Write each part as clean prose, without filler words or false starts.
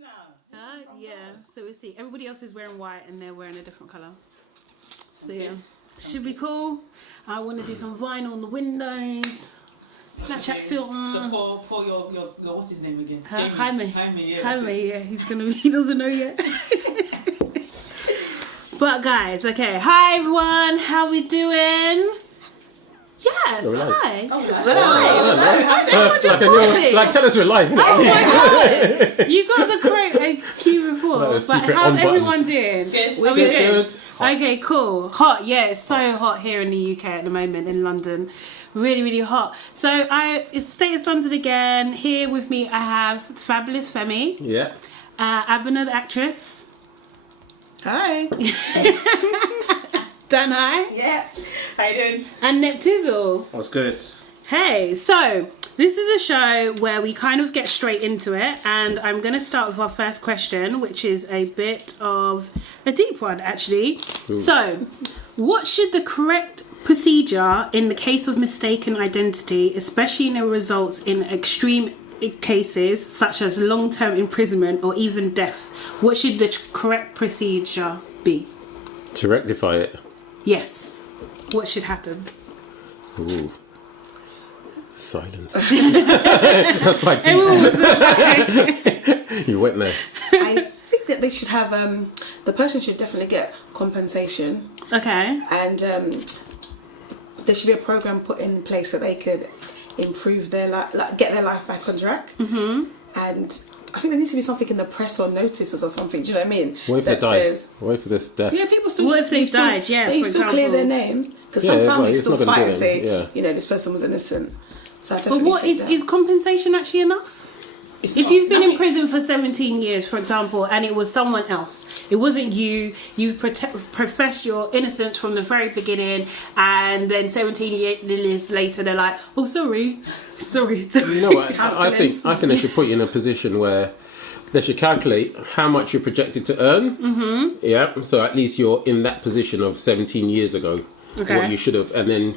now. Yeah. So we'll see. Everybody else is wearing white and they're wearing a different colour. So yeah, should be cool. I want to do some vinyl on the windows. Snapchat filter. So pour your what's his name again? Jaime, yeah. He doesn't know yet. But guys, okay. Hi everyone, how we doing? Yes, hi. Oh, yes, we're live. How's everyone just pausing? Like, tell us we're live. Oh my god! You got the correct cue before. But how's everyone doing? Good. Are we good? Hot. Okay, cool. Hot, yeah, it's so hot here in the UK at the moment in London. Really, really hot. So it's Status London again. Here with me I have fabulous Femi. Yeah. Abena the actress. Hi. Danai. Yeah. How you doing? And Neptizzle. What's good? Hey, so this is a show where we kind of get straight into it, and I'm going to start with our first question, which is a bit of a deep one, actually. Ooh. So, what should the correct procedure in the case of mistaken identity, especially when it results in extreme cases such as long-term imprisonment or even death, what should the correct procedure be? To rectify it? Yes. What should happen? Ooh. Silence. That's quite deep. You went there. I think that they should have, the person should definitely get compensation. Okay. And there should be a program put in place so they could improve their life, like get their life back on track. Mm-hmm. And I think there needs to be something in the press or notices or something. Do you know what I mean? What if they died? What if this death? Yeah, people still. What if they died? Yeah, they for still example. clear their name because some families still not fight and say, yeah. you know, this person was innocent. So I But definitely what think is compensation actually enough? It's If not. you've been in prison for 17 years, for example, and it was someone else, it wasn't you, you professed your innocence from the very beginning, and then 17 years later, they're like, oh, sorry. You know what? I think they should put you in a position where they should calculate how much you're projected to earn. Mm-hmm. Yeah, so at least you're in that position of 17 years ago. Okay. What you should have, and then,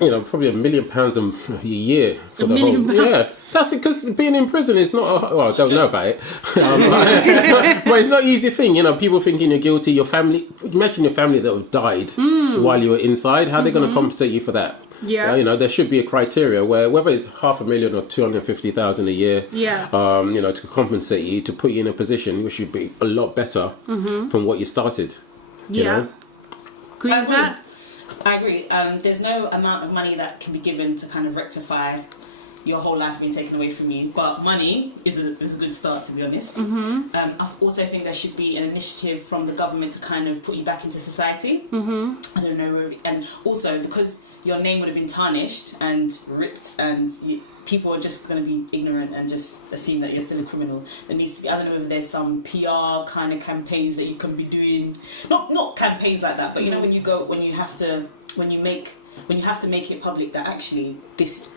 you know, probably £1 million a year for the whole. Yeah, that's it. Because being in prison is not. Well, I don't know about it, but it's not an easy thing. You know, people thinking you're guilty. Your family. Imagine your family that have died while you were inside. How are they going to compensate you for that? Yeah. You know, there should be a criteria where whether it's $500,000 or 250,000 a year. Yeah. You know, to compensate you, to put you in a position which should be a lot better from what you started. Yeah. You know? Agree with that? I agree. There's no amount of money that can be given to kind of rectify your whole life being taken away from you. But money is a good start, to be honest. Mm-hmm. I also think there should be an initiative from the government to kind of put you back into society. Mm-hmm. I don't know. And also, because your name would have been tarnished and ripped, and people are just going to be ignorant and just assume that you're still a criminal. There needs to be, I don't know if there's some PR kind of campaigns that you can be doing. Not campaigns like that, but you know, when you have to make it public that actually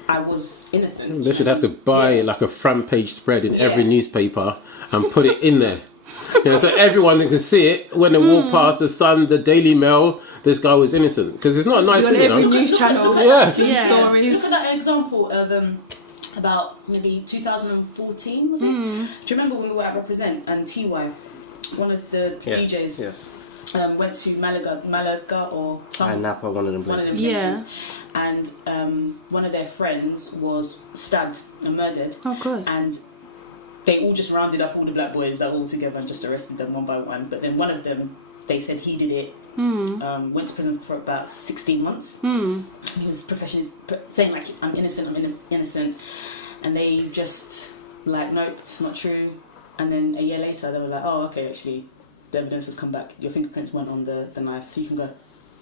I was innocent. They should have to buy like a front page spread in every newspaper and put it in there. You know, so everyone can see it when they walk past the Sun, the Daily Mail. This guy was innocent, because it's not a nice on thing. Every news channel, doing stories. Look at that example of about maybe 2014 was it? Do you remember when we were at Represent and TY, one of the DJs? Yes. Went to Malaga or something. Napa, one of them places. Yeah. And one of their friends was stabbed and murdered. Oh, of course. And they all just rounded up all the black boys that were all together and just arrested them one by one. But then one of them, they said he did it. Went to prison for about 16 months. He was saying like, I'm innocent. And they just like, nope, it's not true. And then a year later, they were like, oh, okay, actually, the evidence has come back. Your fingerprints weren't on the knife. You can go.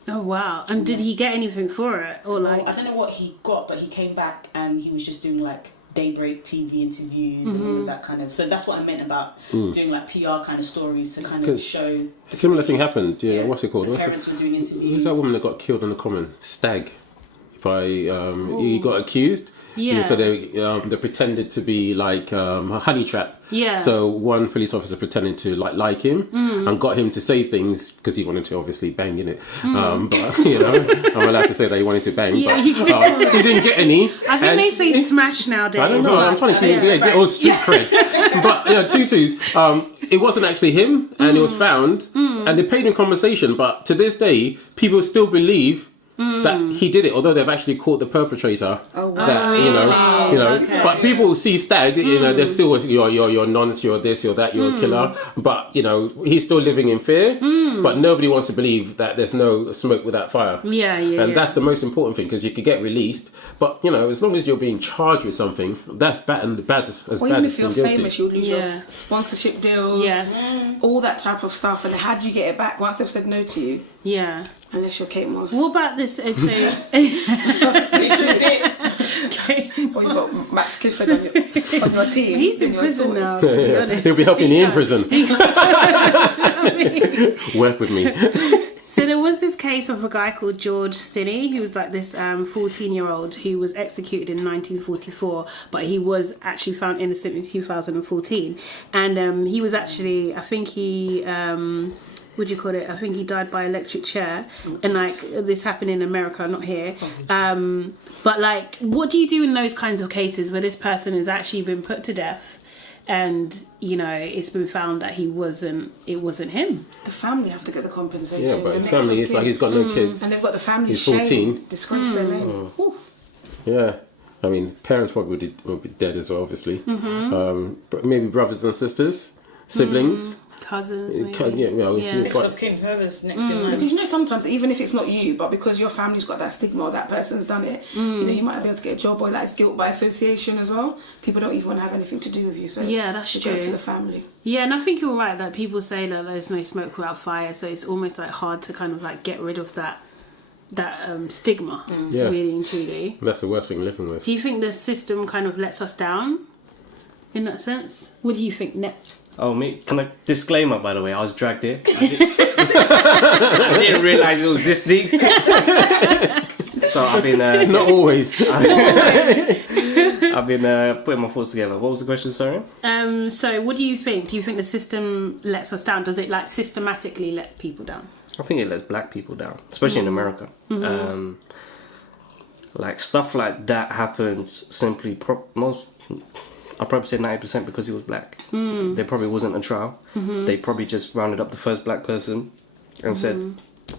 Oh, wow. And did he get anything for it? Or like? Well, I don't know what he got, but he came back and he was just doing like daybreak TV interviews and all of that kind of. So that's what I meant about doing like PR kind of stories to kind of show. Similar thing happened. Yeah, what's it called? The parents were doing interviews. Who's that woman that got killed on the common? Stag. He got accused. Yeah. So they pretended to be like a honey trap. Yeah. So one police officer pretended to like him and got him to say things because he wanted to obviously bang in it. But you know, I'm allowed to say that he wanted to bang, but he didn't get any. I think they say smash nowadays. I don't know. I'm trying to get all street cred. But tutus. It wasn't actually him, and it was found, and they paid in compensation. But to this day, people still believe that he did it, although they've actually caught the perpetrator. Oh, wow. That, Okay. But people see Stag, they're still you're nonce, you're this, you're that, you're a killer. But he's still living in fear. But nobody wants to believe that there's no smoke without fire. And that's the most important thing, because you could get released. But as long as you're being charged with something, that's bad as Or bad even as if you're being guilty. famous, you'll lose your sponsorship deals, all that type of stuff. And how do you get it back once they've said no to you? Yeah. Unless you're Kate Moss. What about this? Or you've got Max Clifford on your team. He's in then you're prison sorted. now, to be honest. He'll be helping you in prison. Work with me. So there was this case of a guy called George Stinney, who was like this 14-year-old who was executed in 1944, but he was actually found innocent in 2014. And he was actually, I think he... what do you call it? I think he died by electric chair, and this happened in America, not here. But what do you do in those kinds of cases where this person has actually been put to death, and it's been found that it wasn't him? The family have to get the compensation. Yeah, but The his next family of is kin. like he's got no kids. And they've got the family He's shame. 14. Disgrace their name. Ooh. Yeah. I mean, parents probably will be dead as well, obviously. But maybe brothers and sisters, siblings. Cousins, maybe. Next of kin, whoever's next in line. Because sometimes even if it's not you, but because your family's got that stigma or that person's done it, you might be able to get a job, or it's guilt by association as well. People don't even want to have anything to do with you, so that's you true. go to the family. Yeah, and I think you're right that people say that there's no smoke without fire, so it's almost hard to kind of get rid of that stigma, really and truly. That's the worst thing living with. Do you think the system kind of lets us down in that sense? What do you think, Nep? Oh, me? Can I disclaimer, by the way? I was dragged here. I didn't realise it was this deep. So I've been... Not always. I've been putting my thoughts together. What was the question, sorry? So what do you think? Do you think the system lets us down? Does it systematically let people down? I think it lets black people down, especially in America. Stuff like that happens simply... I'll probably say 90% because he was black. There probably wasn't a trial. They probably just rounded up the first black person and said,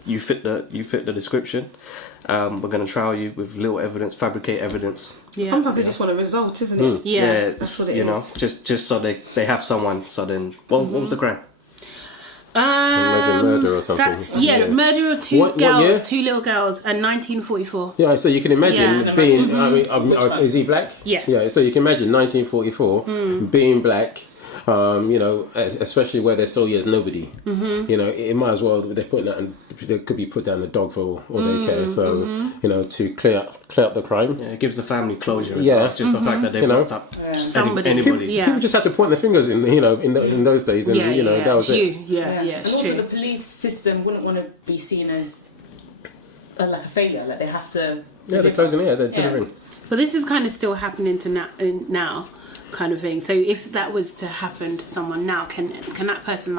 "You fit the description. We're going to trial you with little evidence, fabricate evidence." Yeah. Sometimes they just want a result, isn't it? Yeah. That's what it is. Just so they have someone. So then, what was the crime? Imagine murder or something. Murder of two What year? two little girls, in 1944. Yeah, so you can imagine Yeah. being. Is he black? Yes. Yeah, so you can imagine 1944 being black. Especially where their soldiers nobody. It might as well they could be put down the dog for all they care. So to clear up the crime. Yeah, it gives the family closure. As Yeah. well. Just the fact that they locked up Somebody. anybody. People just had to point their fingers in those days, and that was it. It's And also true. the police system wouldn't want to be seen as a failure. They have to... Yeah, they're closing. Yeah, they're delivering. But this is kind of still happening to now kind of thing. So if that was to happen to someone now, can that person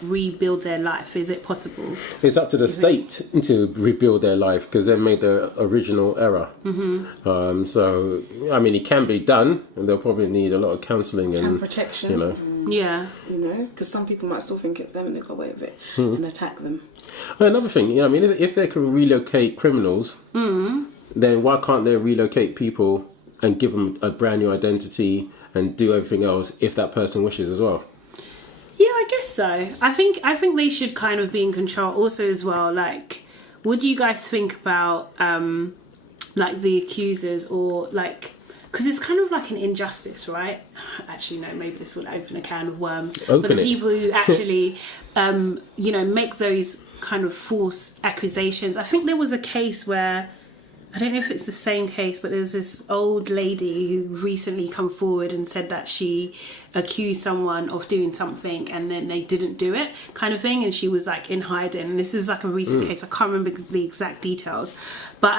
rebuild their life? Is it possible? It's up to the state to rebuild their life because they made the original error. So I mean, it can be done, and they'll probably need a lot of counselling and protection. Yeah. Because some people might still think it's them and they go away with it and attack them. Another thing, I mean, if they can relocate criminals, then why can't they relocate people and give them a brand new identity and do everything else if that person wishes as well? Yeah, I guess so. I think they should kind of be in control also as well. What do you guys think about the accusers, or because it's kind of like an injustice, right? Actually, no, maybe this will open a can of worms. But the people who actually, make those kind of false accusations. I think there was a case where, I don't know if it's the same case, but there was this old lady who recently come forward and said that she accused someone of doing something and then they didn't do it, kind of thing, and she was in hiding. And this is a recent case. I can't remember the exact details, but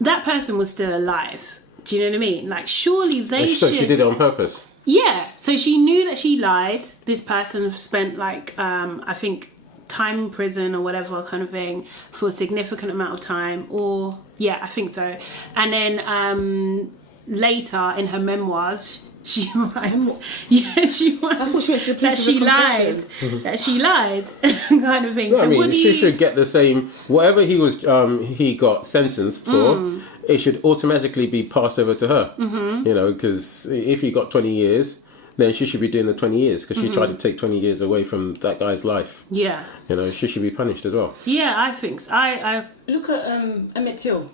that person was still alive. Do you know what I mean? Surely they should. So she did it on purpose. Yeah. So she knew that she lied. This person spent I think time in prison or whatever kind of thing for a significant amount of time, or I think so. And then later in her memoirs she writes, yeah, she writes I thought she went to the that police she with a lied, confession. that she lied, kind of thing. No, So I mean, what do she you? should get the same whatever he got sentenced for. It should automatically be passed over to her. You know, because if he got 20 years, then she should be doing the 20 years because she tried to take 20 years away from that guy's life. Yeah, You know, she should be punished as well. yeah, I think so. I Look at Emmett Till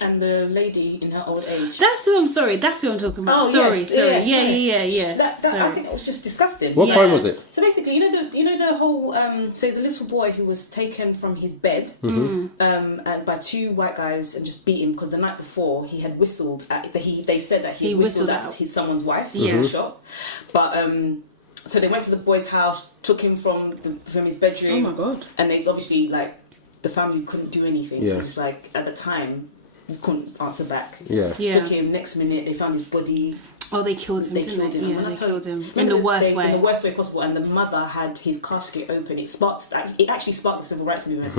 and the lady in her old age. that's who I'm sorry. That's who I'm talking about. Oh, sorry, yes, sorry. yeah, Yeah. That, I Sorry. think it was just disgusting. What Yeah. crime was it? So basically, you know the whole. So there's a little boy who was taken from his bed, and by two white guys and just beat him because the night before he had whistled. They said that he whistled at out. his someone's wife. Yeah. Yeah, shot. But so they went to the boy's house, took him from his bedroom. Oh my God. And they obviously the family couldn't do anything. Yeah. Because at the time, you couldn't answer back. Yeah. Yeah. Took him. Next minute, they found his body. Oh, they killed him, They didn't killed they? him. Yeah, And when they I killed him in remember the worst In way. the worst way possible. And the mother had his casket open. It actually sparked the civil rights movement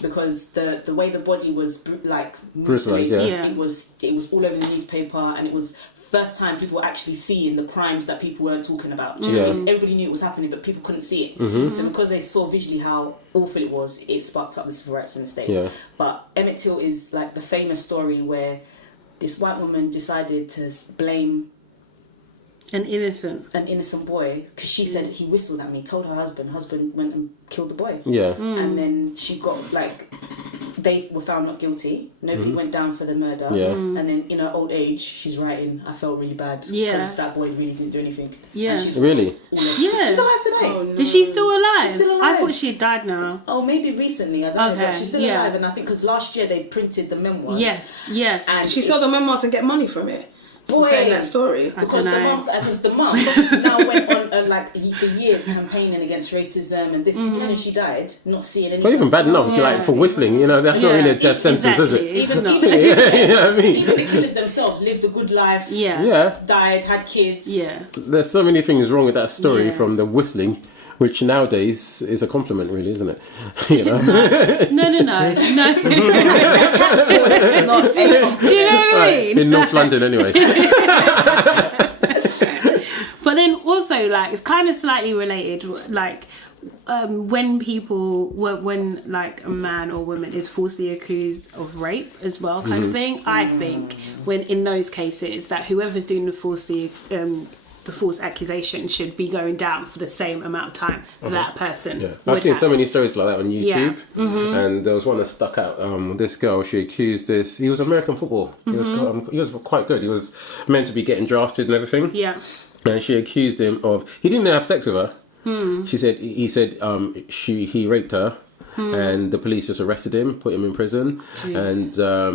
because the way the body was Brutalized, yeah. Yeah. it was all over the newspaper, and it was first time people were actually seeing the crimes that people weren't talking about. Do you know what I mean? Everybody knew it was happening, but people couldn't see it. So because they saw visually how awful it was, it sparked up the civil rights in the States. Yeah. But Emmett Till is the famous story where this white woman decided to blame An innocent. an innocent boy because she said he whistled at me, told her husband went and killed the boy. Yeah. And then she got they were found not guilty. Nobody went down for the murder. Yeah. And then in her old age, she's writing, I felt really bad Yeah. because that boy really didn't do anything. Yeah. And she's Really? Yeah. She's alive today. Oh, no. Is she still alive? She's still I alive. thought she had died now. Oh, maybe recently. I don't know. Okay, But she's still yeah. alive, and I think because last year they printed the memoirs. Yes. And She sold the memoirs and get money from it. Boy. Telling that story. I Because dunno. the mum now went on for years campaigning against racism and this. Imagine she died not seeing any. But even bad enough, Yeah. for whistling, that's not Yeah, really a death sentence, is exactly. it? It's Even, not. even, Yeah, you know what I mean? even the killers themselves lived a good life. Yeah. Yeah. Died, had kids. Yeah. There's so many things wrong with that story, Yeah. from the whistling, which nowadays is a compliment, really, isn't it? You know. No. It's not a Do you know what I mean? In North London, anyway. But then also, it's kind of slightly related, when a man or woman is falsely accused of rape as well, kind of thing. I think when in those cases that whoever's doing the false accusation should be going down for the same amount of time that person. Yeah, would I've seen have. so many stories like that on YouTube, Yeah. and there was one that stuck out. This girl, she accused this. He was American football. He was quite good. He was meant to be getting drafted and everything. Yeah. And she accused him of. He didn't have sex with her. She said he said he raped her. And the police just arrested him, put him in prison, and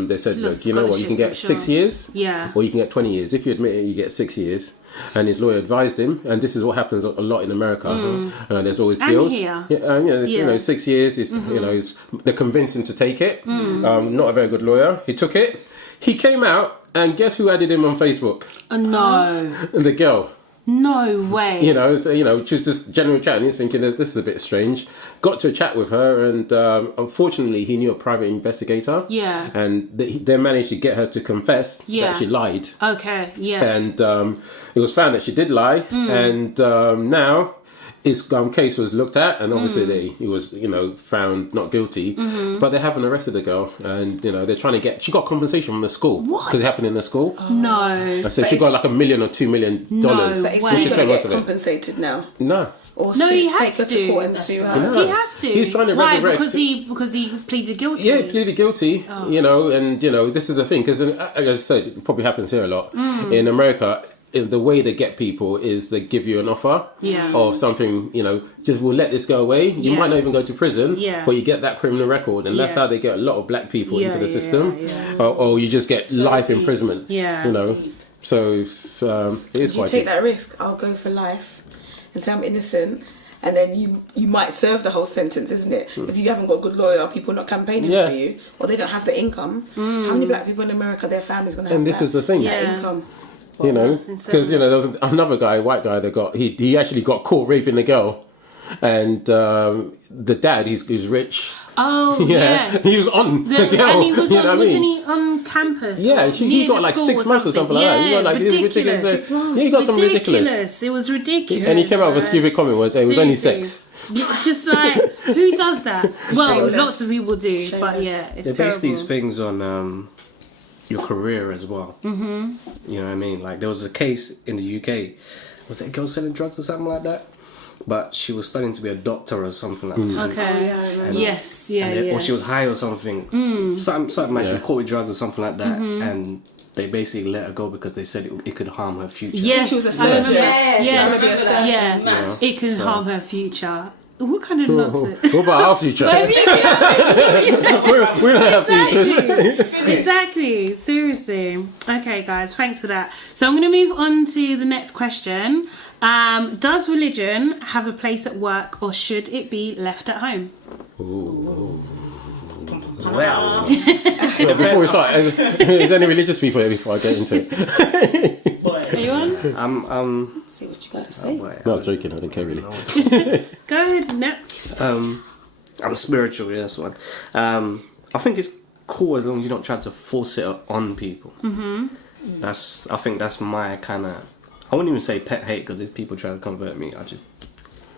they said, Lost "Look, you know what? You can get scholarships, I'm 6 years, Yeah. or you can get 20 years. If you admit it, you get 6 years." And his lawyer advised him, and this is what happens a lot in America. There's always And deals. here. Yeah, 6 years is they convinced him to take it. Not a very good lawyer. He took it. He came out, and guess who added him on Facebook? No. The girl. No way. So, just this general chat, and he's thinking that this is a bit strange. Got to a chat with her, and unfortunately, he knew a private investigator. Yeah. And they managed to get her to confess Yeah. that she lied. Okay. Yes. And it was found that she did lie, and now his case was looked at, and obviously he was found not guilty, but they haven't arrested the girl, and they're trying to she got compensation from the school because it happened in the school. No. So she got like $1 million or $2 million. No But is way. he She going paid to most get of it. compensated now? No. Or No, he has take her to. to court and sue her? No. He has to. He's trying to right resurrect- because he pleaded guilty. Yeah, he pleaded guilty, and this is the thing, because as I said, it probably happens here a lot. In America, the way they get people is they give you an offer Yeah. of something, just we'll let this go away. You Yeah. might not even go to prison, Yeah. but you get that criminal record, and that's Yeah. how they get a lot of black people Yeah, into the yeah, system. yeah. Or you just get So life deep. imprisonment. Yeah. So it is Would you quite take deep. that risk? I'll go for life and say I'm innocent, and then you might serve the whole sentence, isn't it? If you haven't got a good lawyer, people not campaigning Yeah. for you, or they don't have the income. How many black people in America, their families going to have And this that, is the thing. that Yeah. income? That's insane. Because there was another guy, white guy, that he actually got caught raping the girl, and the dad, he's rich, Oh, Yeah, yes. he was on the girl. And he was you on, know what I wasn't mean? he on campus? Yeah, or he near got the like school 6 months or something like that. You know, like, ridiculous. ridiculous. Yeah, he got something ridiculous. It was ridiculous. And he came out with a right? stupid comment was, it was only Seriously. sex. Yeah, just like, who does that? Well, Shameless. lots of people do, but Shameless. yeah, it's They terrible. base these things on your career as well. Mm-hmm. You know what I mean? Like there was a case in the UK. Was it a girl selling drugs or something like that? But she was studying to be a doctor or something like that. Okay. Yeah, I remember. Yes, yeah, And it- yeah. Or she was high or something. Something like she was caught with drugs or something like that. Mm-hmm. And they basically let her go because they said it could harm her future. Yes, She was a I remember. surgeon. Yeah, Yeah, I remember that. yeah. Mad. It can So- harm her future. What kind of nonsense? What about our future? we don't have futures. Exactly. Seriously. Okay, guys. Thanks for that. So I'm going to move on to the next question. Does religion have a place at work, or should it be left at home? Well, Before we start, is there any religious people here before I get into it? Are you on? I'm See what you got to say. No, I was joking. I didn't care really. Go ahead, next. I'm spiritual. Yeah, that's one. I think it's cool as long as you don't try to force it on people. Mm-hmm. I think that's my kind of. I wouldn't even say pet hate because if people try to convert me, I just.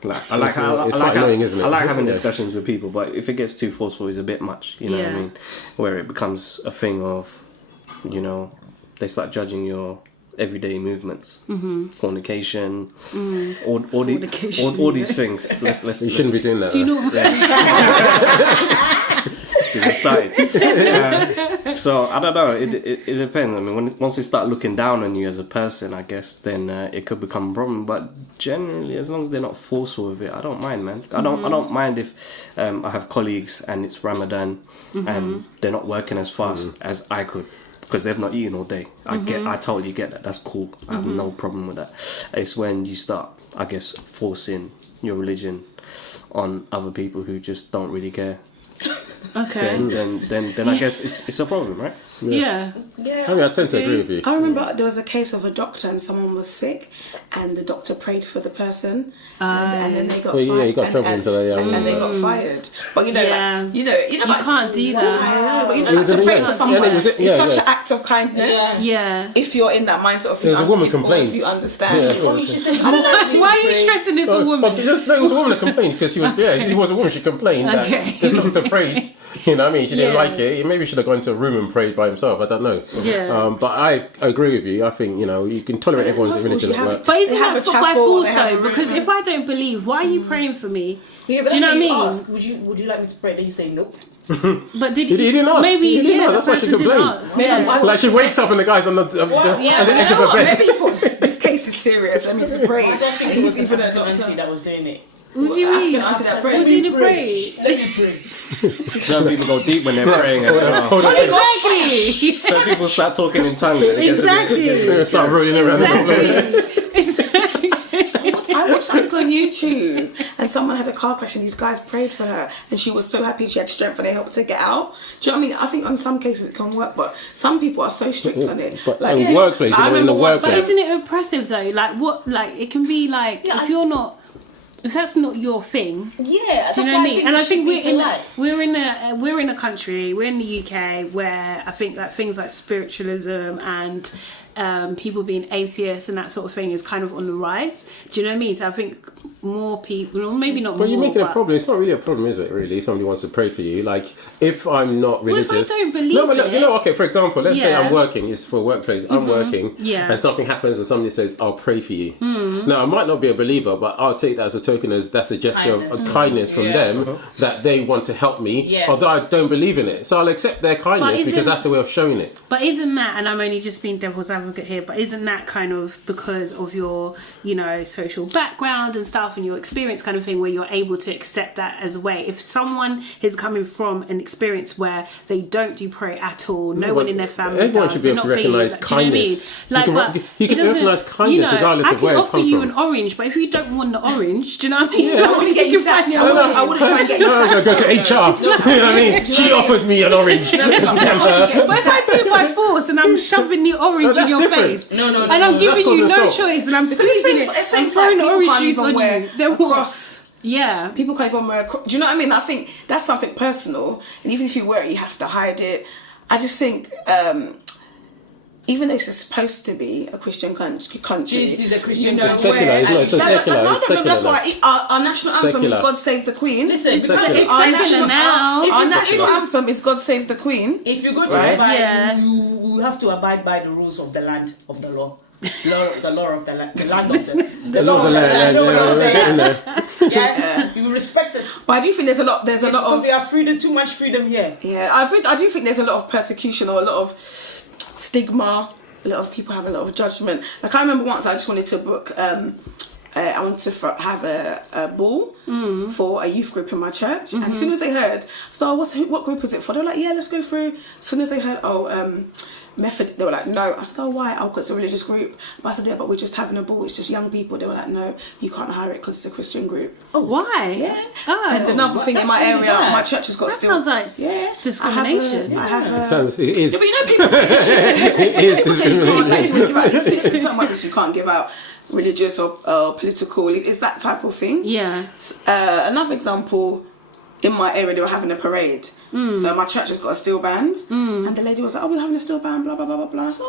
I like quite annoying, isn't it? I like having Yeah. discussions with people, but if it gets too forceful, it's a bit much. You know what I Yeah. mean? Where it becomes a thing of, they start judging your everyday movements, fornication, all Fornication, these things. Let's You shouldn't be doing that. Do you though. know? See, we started. So I don't know. It depends. I mean, once they start looking down on you as a person, I guess then it could become a problem. But generally, as long as they're not forceful with it, I don't mind, man. I don't mind if I have colleagues and it's Ramadan and they're not working as fast as I could because they've not eaten all day. I totally get that. That's cool. I have no problem with that. It's when you start, I guess, forcing your religion on other people who just don't really care. Okay. Then I guess it's a problem, right? Yeah. I mean, I tend to agree with you. I remember there was a case of a doctor and someone was sick, and the doctor prayed for the person, and then they got Well, fired. yeah, you got trouble into that, yeah. and they got fired. But Yeah. you You can't do that. I know, but It like was to a- pray yeah, for yeah, someone, it was- it's yeah, such yeah. an act of kindness. Yeah. Yeah. If you're in that mindset of There was a woman or complained. if you understand. Yeah. I don't know. Why are you stressing it's a woman? But just, no, it was a woman that complained because she was, it was a woman. She complained Okay. that the doctor prayed. You know what I mean? She didn't Yeah. like it. Maybe he should have gone into a room and prayed by himself. I don't know. Yeah. But I agree with you. I think, you can tolerate everyone's Hospitals, religion you at have- work. But isn't They have that a by chapel, force they have though? a room. Because if I don't believe, why are you praying for me? Yeah, but Do you know what I mean? Ask, would you like me to pray? Then you say nope. But did He didn't ask. Maybe He didn't yeah, ask. the That's why she person didn't complained. ask. Yeah. Like she wakes up and the guy's on the edge of her bed. Maybe for this case is serious. Let me just pray. I don't think it He's was even even a a doctor. auntie that was doing it. What do you mean? African auntie that What prayed. do you pray? Let me pray. Some people go deep when they're praying. As well. Hold on. Exactly. Some people start talking in tongues. And it gets a bit- it gets a bit Start scary. rolling around the I watched something on YouTube and someone had a car crash and these guys prayed for her and she was so happy she had strength and they helped her get out. Do you know what I mean? I think on some cases it can work, but some people are so strict on it. But in workplace, I in the remember one- workplace. But isn't it oppressive though? Like what? Like it can be like if that's not your thing. Yeah, Do you know what I mean? And I think we're in a country, we're in the UK where I think that things like spiritualism and people being atheists and that sort of thing is kind of on the rise. Do you know what I mean? So I think more people, or maybe not more. But you're making a but- problem. It's not really a problem, is it? Really, if somebody wants to pray for you. Like, if I'm not Well, religious, if I don't believe no, but in look, it- okay. For example, let's say Yeah. I'm working. It's for a workplace. I'm working, Yeah. and something happens, and somebody says, "I'll pray for you." Hmm. Now, I might not be a believer, but I'll take that as a token, as that's a gesture Kindness. of kindness from Yeah. them that they want to help me, Yes. although I don't believe in it. So I'll accept their kindness isn't- because that's the way of showing it. But isn't that, and I'm only just being devil's advocate here, but isn't that kind of because of your, social background and stuff and your experience kind of thing where you're able to accept that as a way? If someone is coming from an experience where they don't do prayer at all, no one in their family Everyone does, should be they're able to not feeling recognise that, do you know what I mean? kindness. Like, You but can- you can it doesn't- recognise kindness regardless I of where can it offer comes you from. an orange, but if you don't want the orange, do you know what I mean? Yeah. I wouldn't get you sacked. I wouldn't try and get you No, I'm sacked. gonna go to HR. You know what I mean? She offered me an orange. Damn her. But if I do it by force and I'm shoving the orange in that's your different. face, No, and I'm that's giving called you no assault. choice, and I'm Because squeezing it's it, things I'm like throwing the people orange can't juice even on wear you, then a what? cross Yeah. People can't even wear. Do you know what I mean? I think that's something personal, and even if you wear it, you have to hide it. I just think, even though it's supposed to be a Christian country, This is a Christian It's secular, isn't it? It's secular. It's secular. That's why our national anthem is Secular. God Save the Queen. Listen, It's because secular now. Our national anthem is God Save the Queen. if you go to Right. Dubai, Yeah. you have to abide by the rules of the land of the law. The law of the land, the land of the law of the land. You know what I'm saying? Yeah, you respect it. But I do think there's a lot Because of we have freedom, too much freedom here. I do think there's a lot of persecution or a lot of stigma. A lot of people have a lot of judgment. Like I remember once I just wanted to book. I wanted to have a ball for a youth group in my church, and as soon as they heard, so what group is it for? They were like, yeah, let's go through. As soon as they heard, Method, they were like, no. I said, oh, why? Oh, because it's a religious group. But I said, yeah, but we're just having a ball. It's just young people. They were like, no, you can't hire it because it's a Christian group. Oh, why? Yeah. Oh. And another thing in my That's really area, bad. my church has got That still. sounds like discrimination. I have a. Sounds, it is. Yeah, but you know, people say, It is people say you can't, like, discrimination. give out, if it's something like this, you can't give out religious or political. It's that type of thing. Yeah. Another example, in my area, they were having a parade. So my church has got a steel band, and the lady was like, "Oh, we're having a steel band, blah blah blah blah blah." I said,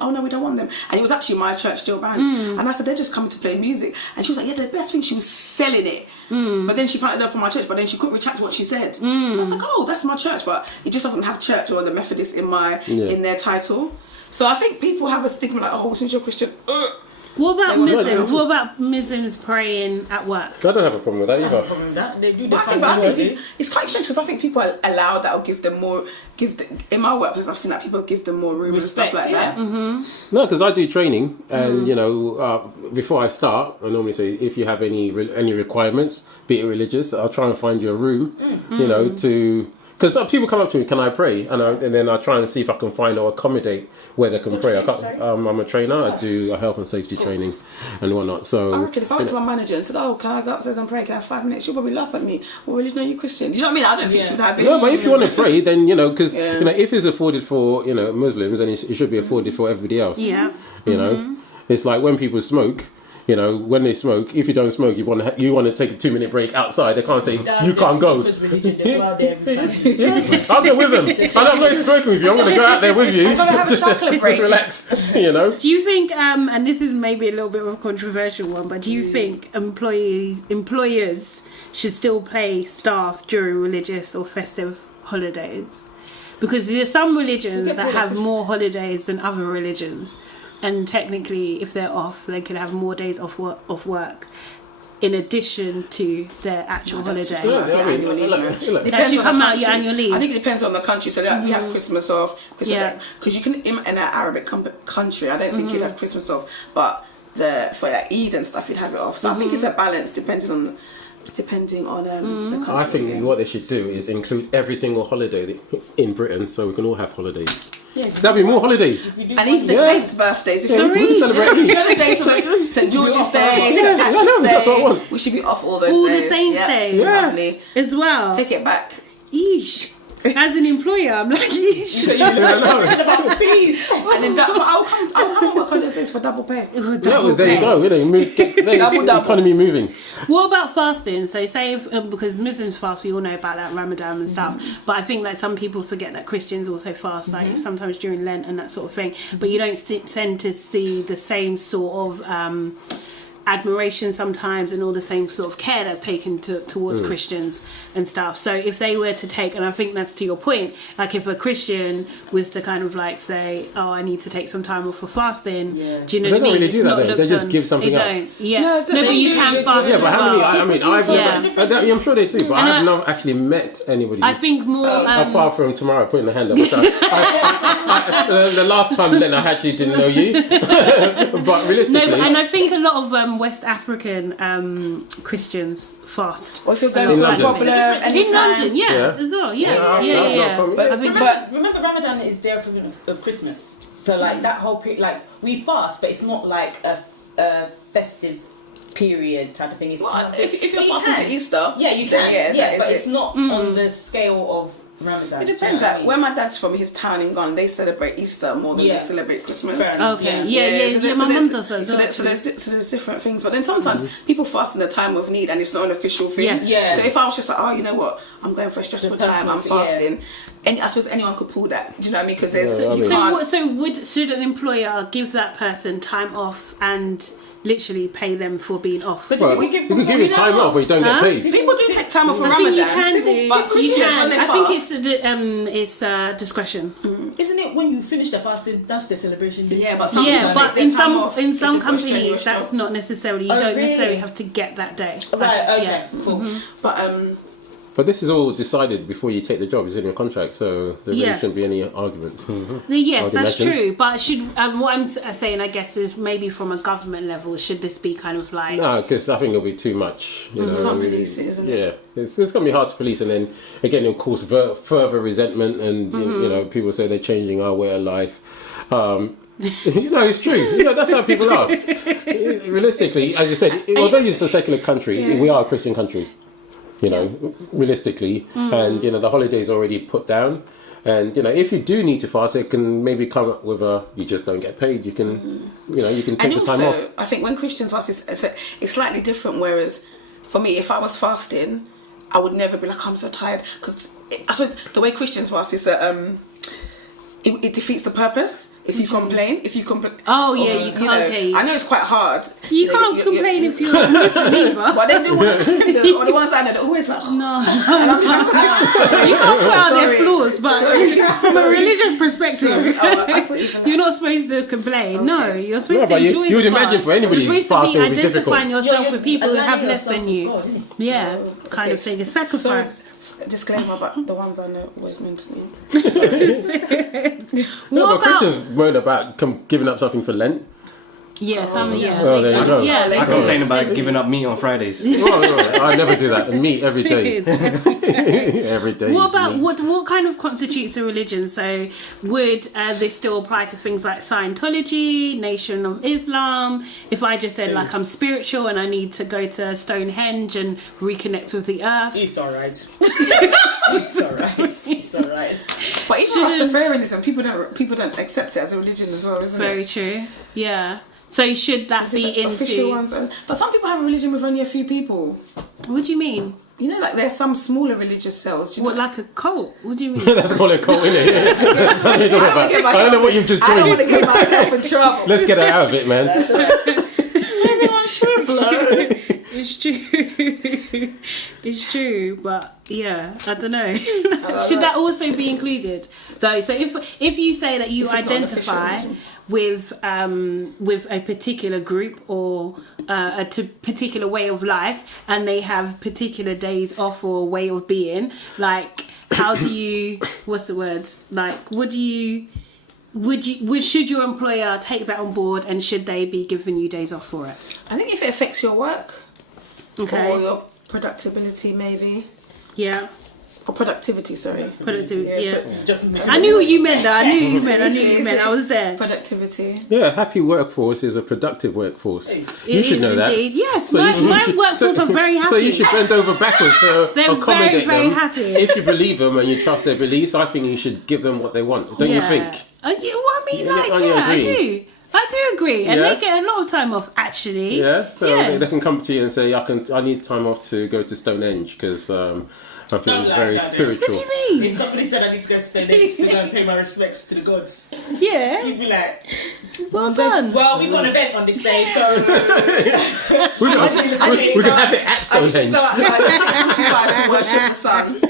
"Oh no, we don't want them." And it was actually my church steel band, and I said, "They're just coming to play music." And she was like, "Yeah, the best thing." She was selling it, but then she found out from my church, but then she couldn't retract what she said. I was like, "Oh, that's my church," but it just doesn't have church or the Methodist in their title. So I think people have a stigma like, "Oh, since you're Christian." What about They want- Muslims? What about Muslims praying at work? I don't have a problem with that either. Problem with that. They do the But I family think it's quite strange because I think people allow that or give them more. In my workplace, I've seen that people give them more room Respect, and stuff like that. No, because I do training, and before I start, I normally say if you have any requirements, be it religious, I'll try and find you a room, to. Because people come up to me, can I pray? And then I try and see if I can find or accommodate where they can pray. I'm a trainer. I do health and safety training and whatnot. So I reckon if I went to my manager and said, "Oh, can I go upstairs and pray? Can I have 5 minutes?" She'll probably laugh at me. What religion are you Christian? Do you know what I mean? I don't think she would have it. no, but if you want to pray, then because if it's afforded for Muslims, then it should be afforded for everybody else. Yeah. It's like when people smoke. When they smoke, if you don't smoke, you want to take a 2-minute break outside. They can't say you can't go. Because religion, they go out there every Friday. I'll go with them. I'm not smoking with you. I'm going to go out there with you. I'm gonna have a chocolate break. Just relax. Do you think, and this is maybe a little bit of a controversial one, but do you think employers should still pay staff during religious or festive holidays? Because there's some religions that have more holidays than other religions. And technically, if they're off, they can have more days off work in addition to their actual holiday. That should come out your annual leave. I think it depends on the country. So we have Christmas off. Because you can, in an Arabic country, I don't think you'd have Christmas off. But for like Eid and stuff, you'd have it off. So I think it's a balance depending on the country. I think what they should do is include every single holiday in Britain so we can all have holidays. Yeah, There'll be more holidays. And even the saints' birthdays. We can celebrate You know the days like St. George's Day, Yeah, St. Patrick's that's what I Day. want. We should be off all those All days. the saints' days. Yeah. Lovely. as well. Take it back. Yeesh. As an employer, I'm like, yeesh. about peace. And then I'll come and work on those days for double pay. There you go. Get the economy moving. What about fasting? So say because Muslims fast, we all know about that Ramadan and stuff. But I think like some people forget that Christians also fast, like sometimes during Lent and that sort of thing. But you don't tend to see the same sort of admiration sometimes and all the same sort of care that's taken towards Christians and stuff. So if they were to take, and I think that's to your point, like if a Christian was to kind of like say, oh, I need to take some time off for fasting, do you know They what I don't mean? really It's do that not though. looked They just on- give something they up. don't. Yeah. No, No, but they you do. can fast Yeah, as but how many? well. I'm sure they do, but And I've not actually met anybody. I think more... apart from tomorrow putting the hand up. Which the last time then I actually didn't know you. But realistically... No, and I think a lot of West African Christians fast. Or if you're going In for a London. problem, In anytime. London, Yeah. as well, yeah. that's not a problem. But, I think Remember, Ramadan is their equivalent of Christmas. So like that whole period, like we fast, but it's not like a festive period type of thing. It's well, kind of, if you're you fasting can. to Easter, Yeah, you then can. Yeah, that but is it's it. not on the scale of Ramadan. It do you depends. know what I Like, mean? where my dad's from, his town in Ghana, they celebrate Easter more than they celebrate Christmas. Fair enough. Okay. Yeah. Yeah. My mum does that. So there's different things, but then sometimes people fast in a time of need and it's not an official thing. Yes. Yeah. So if I was just like, oh, you know what, I'm going for a stressful It's a time, I'm personal thing, fasting, and I suppose anyone could pull that. Do you know what I mean? Because there's Yeah, I you mean- can't. Should an employer give that person time off and literally pay them for being off? But Well, we you give can give you time off, but you don't get paid. People do take time off for I think Ramadan. you can do. But Christians, You when can. they I think fast, it's discretion. Isn't it when you finish the fasting, that's the celebration day? Yeah, but some Yeah, people but take in their time some off in if some they've got a companies strenuous that's job. not necessarily. You Oh, don't really? necessarily have to get that day. Right, okay, Yeah. cool. But But this is all decided before you take the job. It's in your contract, so there really Yes. shouldn't be any arguments. Yes, I'd that's imagine. true. But should what I'm saying, I guess, is maybe from a government level, should this be kind of like No, because I think it'll be too much. You know, can't police it, isn't it? Yeah, it's going to be hard to police, and then again, it'll cause further resentment, and you know, people say they're changing our way of life. You know, it's true. You know, that's how people are. Realistically, as you said, although it's a secular country, we are a Christian country. You know, realistically, and you know, the holiday's already put down. And you know, if you do need to fast, it can maybe come up with you just don't get paid. You can, you know, you can take and the time also, off. I think when Christians fast, it's slightly different. Whereas for me, if I was fasting, I would never be like, I'm so tired, because I suppose the way Christians fast is that it defeats the purpose. If you complain, Oh, yeah, you can't. Okay. I know it's quite hard. you can't complain if you're a Muslim either. But then the ones I know, they're always like, oh. No, And I'm just like, you can't put out their Sorry. flaws, but from a religious perspective, I thought you you're not supposed to complain. No, you're supposed No, to but enjoy you would the imagine fast. for anybody, You're supposed fasting to would be be difficult. identifying yourself with people who have aligning less than you. yourself with God, innit? Yeah, kind of thing. It's sacrifice. So, disclaimer, but the ones I know always meant to me. No, What but about? Christians weren't about giving up something for Lent. Yeah, some. Yeah, Oh, there you go. Yeah, they I do. complain about giving up meat on Fridays. Oh, I never do that. Meat every day. Every day. What about meat. what kind of constitutes a religion? So would this still apply to things like Scientology, Nation of Islam? If I just said like I'm spiritual and I need to go to Stonehenge and reconnect with the earth, It's alright. It's alright. It's alright. But even Rastafarianism, people don't accept it as a religion as well, isn't very it? true. Yeah. So should that be The official into? ones, but some people have a religion with only a few people. What do you mean? You know, like there's some smaller religious cells. Do you What, know? like a cult? What do you mean? That's called a cult, isn't it? What are you talking about? I don't know what you've just I don't want to joined. get myself in trouble. Let's get it out of it, man. It's true. It's true, but yeah, I don't know. Should that also be included though? So if you say that you If it's not an official identify religion. with a particular group or particular way of life, and they have particular days off or way of being, like how do you? What's the word? Like, what do you? Should your employer take that on board, and should they be giving you days off for it? I think if it affects your work Okay. or your productivity, maybe. Yeah. Or productivity, sorry. Productivity. Yeah. Just make I knew what you meant. Though. I knew what you meant. I was there. Productivity. Yeah, a happy workforce is a productive workforce. You It should is know that. indeed. Yes, So you my should- workforce are very happy. So you should bend over backwards to They're accommodate very, very them. happy. If you believe them and you trust their beliefs, I think you should give them what they want. Don't you think? Yeah, well, I mean, Yeah, like, are you yeah, I agreeing? do. I do agree, and Yeah. they get a lot of time off actually. Yeah, so Yes. they can come to you and say, I need time off to go to Stonehenge because I'm feeling Don't lie, very Sade. spiritual. What do you mean? If somebody said I need to go to Stonehenge to go and pay my respects to the gods, Yeah, you'd be like, well done. well, we've got an event on this day, so We're gonna have it at I just Stonehenge. go outside at 6:45 to worship the sun.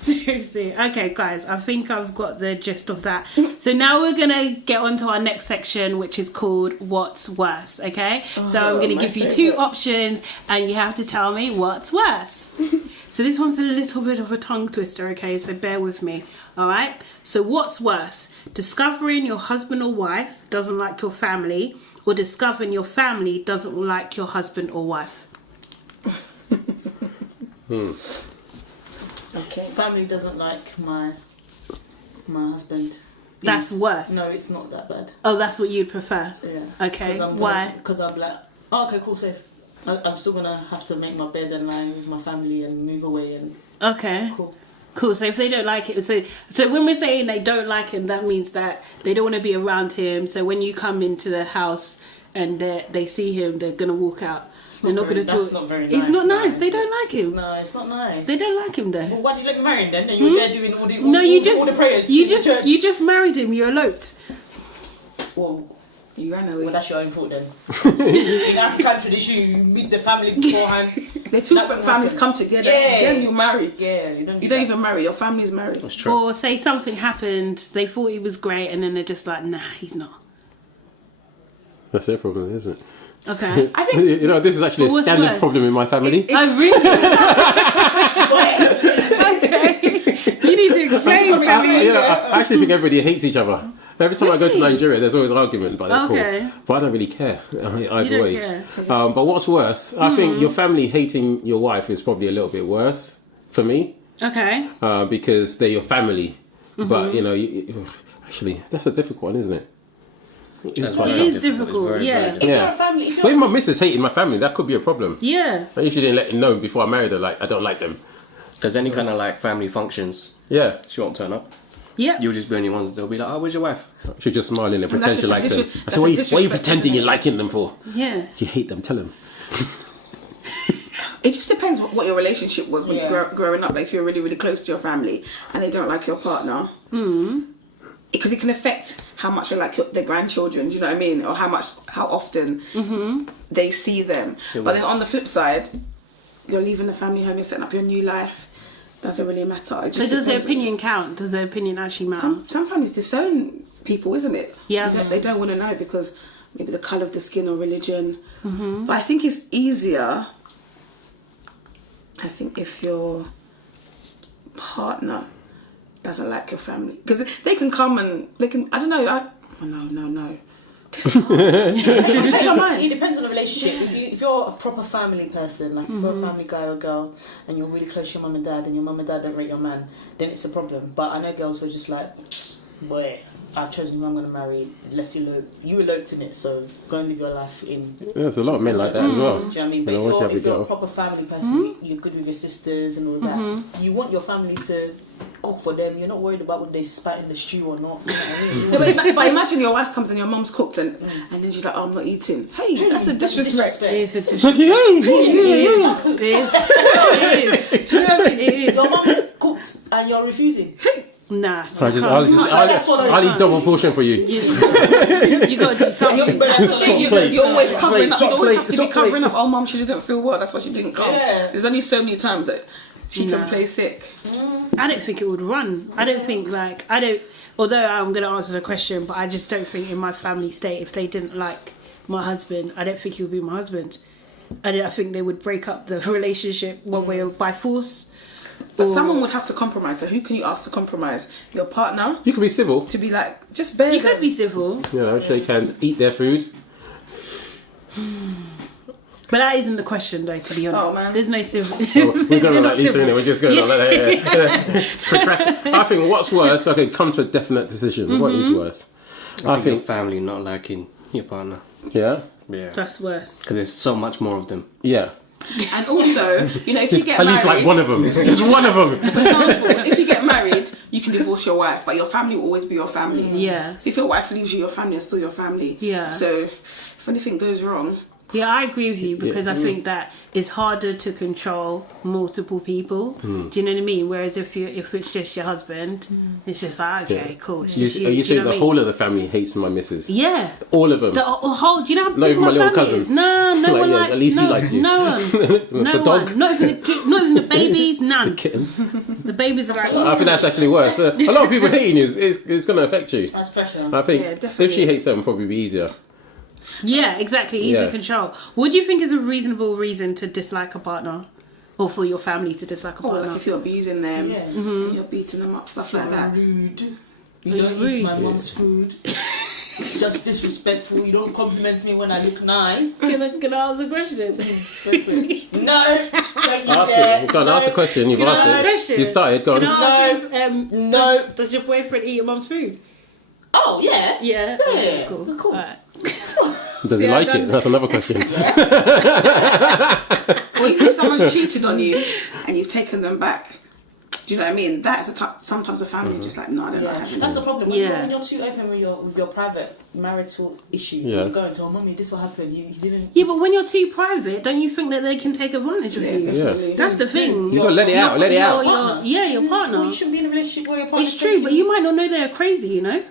Seriously. Okay, guys, I think I've got the gist of that. So now we're going to get on to our next section, which is called What's Worse, okay? So I'm going to my give you two favourite. options, and you have to tell me what's worse. So this one's a little bit of a tongue twister, okay? So bear with me, all right? So what's worse? Discovering your husband or wife doesn't like your family, or discovering your family doesn't like your husband or wife? Okay. family doesn't like my husband. That's worse. No, it's not that bad. Oh, that's what you'd prefer? Yeah. Okay, why? Because I'm like, oh, okay, cool, safe. I'm still gonna have to make my bed and lie with my family and move away and Okay. cool. So if they don't like it, so when we're saying they don't like him, that means that they don't want to be around him. So when you come into the house and they see him, they're gonna walk out. They're not gonna talk. That's not very nice. It's not nice. They don't like him. No, it's not nice. They don't like him there. Well, why did you let me marry him then? And you're there doing all the all the prayers. you in the just church. you just married him. You eloped. Well, You ran away. well, that's your own fault then. In African tradition, you meet the family beforehand. The two That families was- come together. Yeah. Then you marry. Yeah, You don't even marry. Your family's married. That's true. Or say something happened. They thought he was great, and then they're just like, nah, he's not. That's their problem, isn't it? Okay. I think This is actually But a what's standard worse? problem in my family. I really. Okay. You need to explain, Femi. I actually think everybody hates each other. Every time I go to Nigeria, there's always an argument about that Okay. call. But I don't really care either don't way. care. But what's worse, I think your family hating your wife is probably a little bit worse for me Okay. because they're your family. But, actually, that's a difficult one, isn't it? It's quite It tough. is difficult. Yeah. If you're Yeah. a family, if But you're if my missus hating my family, that could be a problem. Yeah. I usually didn't let them know before I married her, like, I don't like them. There's any kind of like family functions, Yeah. she won't turn up. Yeah. You'll just be the only ones. They'll be like, "Oh, where's your wife?" She's just smiling and that's pretend she just a likes them. dis- I that's said, a what are you disrespect, pretending isn't you're it? liking them for? Yeah. You hate them, tell them. it just depends what your relationship was when you growing up. Like if you're really, really close to your family and they don't like your partner. Because it can affect how much they like their grandchildren, do you know what I mean? Or how often they see them. But then on the flip side, you're leaving the family home, you're setting up your new life. Doesn't really matter. It So just does their depends. opinion count? Does their opinion actually matter? Some families disown people, isn't it? Yeah. They don't want to know because maybe the colour of the skin or religion. But I think it's easier, I think, if your partner doesn't like your family. Because they can come and they can, I don't know, no. Change my mind. It depends on the relationship. If you're a proper family person, like if you're a family guy or girl, and you're really close to your mum and dad, and your mum and dad don't rate your man, then it's a problem. But I know girls who are just like, boy, I've chosen who I'm going to marry. Let's elope. You eloped in it, so go and live your life in. Yeah, there's a lot of men like that as well. Do you know what I mean? But And I wish I if could you're a go. proper family person, you're good with your sisters and all that. You want your family to cook for them. You're not worried about whether they spat in the stew or not. You know what I mean? No, but imagine your wife comes and your mum's cooked and then she's like, oh, I'm not eating. Hey, that's a disrespect. It is a disrespect. It is. It is. Your mum's cooked and you're refusing. Nah. So I'll eat double portion for you. You got to do something. But that's the thing, You're always covering up. You always have to It's be not covering up. Oh, mum, she didn't feel well. That's why she didn't come. Yeah. There's only so many times that she Nah. can play sick. I don't think it would run. I don't think although I'm going to answer the question, but I just don't think in my family state, if they didn't like my husband, I don't think he would be my husband. I think they would break up the relationship one way or by force. But someone would have to compromise. So who can you ask to compromise? Your partner? You can be civil. To be like, just bear You them. could be civil, Shake hands, eat their food. but that isn't the question, though. To be honest, Oh, man. there's no civil. We're going They're like not Lisa, civil. innit? We're just going I think what's worse, I could come to a definite decision. What is worse? I think your family not liking your partner. Yeah? Yeah. That's worse. Because there's so much more of them. Yeah. And also, if you get At married, least like one of them. Just one of them. for example, if you get married, you can divorce your wife, but your family will always be your family. Yeah. So if your wife leaves you, your family is still your family. Yeah. So if anything goes wrong, Yeah, I agree with you because I think that it's harder to control multiple people. Do you know what I mean? Whereas if it's just your husband, it's just like, okay, cool. It's just Are you do saying know the what I mean? whole of the family hates my missus? Yeah. All of them. The whole, do you know how Not big even my my little family cousin. is? No, no Like, one yeah, likes. at least he no, likes you. No one. No The dog. one. Not even the kid. Not even the babies. None. Kitten. The babies are like. I think that's actually worse. A lot of people hating you is going to affect you. That's pressure. I think Yeah, if definitely. she hates them, it'll probably be easier. Yeah, exactly. Easy Yeah. control. What do you think is a reasonable reason to dislike a partner, or for your family to dislike a or partner? like if you're abusing them, Yeah. and you're beating them up, stuff like that. Rude. You Are don't you eat my rude? mum's food. Just disrespectful. You don't compliment me when I look nice. Can I ask a question? No. Don't you Ask dare. it. Go on, ask the question. You've Can I asked ask a it. question? You started. Go on. Can I ask if, No. does your boyfriend eat your mum's food? Oh yeah. Yeah. Yeah. Okay, cool. Of course. Alright. Does he like it? That's another question. Or even if someone's cheated on you and you've taken them back. Do you know what I mean? That's sometimes a family just like, no, I don't like having That's them. the problem. When you're too open with your private marital issues, you're going to, oh, mummy, this will happen. You didn't. Yeah, but when you're too private, don't you think that they can take advantage of you? Definitely. That's the thing. You got to let it out. Let it out. Your partner. Well, you shouldn't be in a relationship where your partner. It's true, but you might not know they're crazy, you know?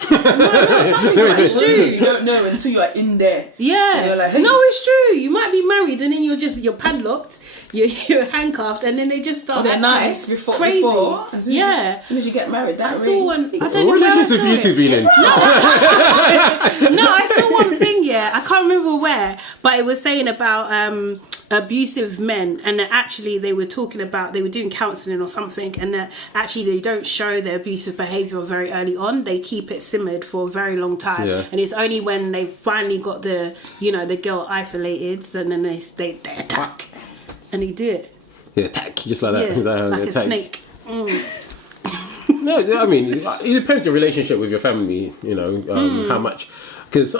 It's true. You don't know until you're in there. Yeah. And you're like, hey. No, it's true. You might be married and then you're padlocked, you're handcuffed, and then they just start they're acting nice before. crazy. As soon as you get married, I saw one. I don't know What where I relationship saw have you two it. been in? No, I saw one thing. Yeah, I can't remember where, but it was saying about abusive men, and that actually they were talking about, they were doing counselling or something, and that actually they don't show their abusive behaviour very early on. They keep it simmered for a very long time, and it's only when they finally got the girl isolated, and then they attack, and they do it. They attack just like that. Yeah, like a attack. snake. No, I mean, it depends your relationship with your family. You know, how much, because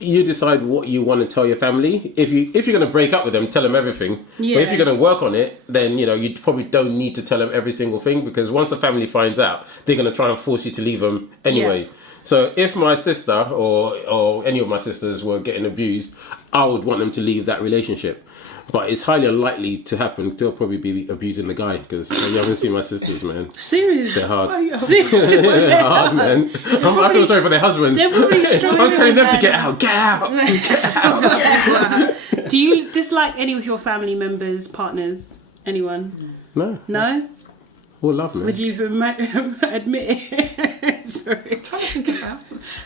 you decide what you want to tell your family. If you're going to break up with them, tell them everything. Yeah. But if you're going to work on it, then you probably don't need to tell them every single thing, because once the family finds out, they're going to try and force you to leave them anyway. Yeah. So if my sister or any of my sisters were getting abused, I would want them to leave that relationship. But it's highly unlikely to happen. They'll probably be abusing the guy, because you haven't seen my sisters, man. Seriously? They're hard. Seriously? They're hard, man. I feel sorry for their husbands. They're probably stronger. I'm telling them to get out. Get out. Get out. Do you dislike any of your family members, partners, anyone? No. No? All love, man. Would you even admit it? Sorry. I'm trying to think about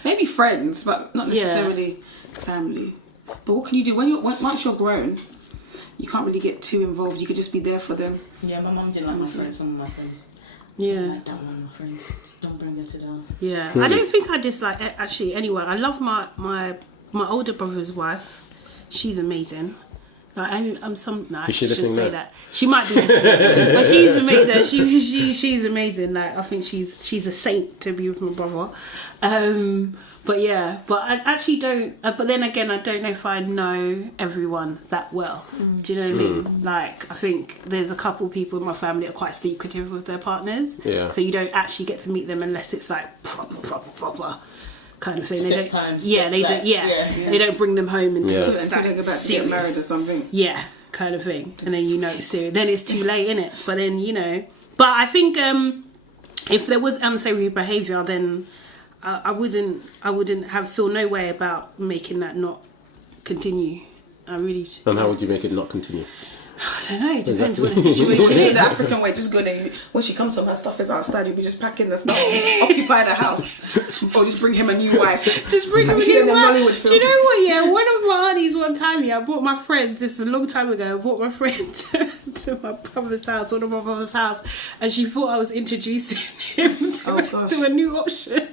maybe friends, but not necessarily family. But what can you do once you're grown? You can't really get too involved. You could just be there for them. Yeah, my mum didn't like my friends. Some of my friends. Yeah. Like that one, my friend. Don't bring her to down. Yeah. I don't think I dislike actually anyone. I love my older brother's wife. She's amazing. Like I'm some. No, I shouldn't say that. She might be listening, but she's amazing. She's amazing. Like I think she's a saint to be with my brother. But yeah, but I actually don't. But then again, I don't know if I know everyone that well. Do you know what I mean? Like I think there's a couple people in my family that are quite secretive with their partners. Yeah. So you don't actually get to meet them unless it's like proper kind of thing. Set They don't. times, Yeah, set they that, don't. Yeah, they don't bring them home until it's Until like they go back to serious. get married or something. Yeah, kind of thing. And then it's serious. Then it's too late, innit? But then But I think if there was unsavory behaviour, then I wouldn't feel no way about making that not continue. I really. And how would you make it not continue? I don't know. It depends what the You situation do is. the African way, just go there. When she comes home, her stuff is outside. You'll be just packing the stuff, occupy the house, or just bring him a new wife. Just bring Have them you a seen new them Hollywood wife. Do you films? know what? Yeah, one of my aunties one time. Yeah, I brought my friends. This is a long time ago. I brought my friend to my brother's house, one of my brother's house, and she thought I was introducing him to a new option.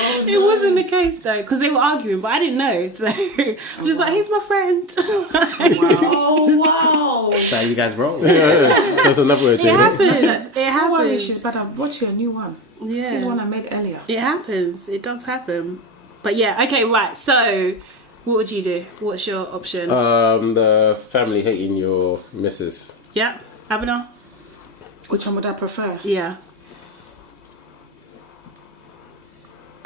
It wasn't the case though, because they were arguing, but I didn't know. So I was just like, he's my friend. Oh wow! So you guys wrong. That's another way of It doing it. happens. It Don't worry, happens. she's bad. I brought you a new one. Yeah. Here's one I made earlier. It happens. It does happen. But yeah, okay, right. So, what would you do? What's your option? The family hating your missus. Yeah, Abena? Which one would I prefer? Yeah.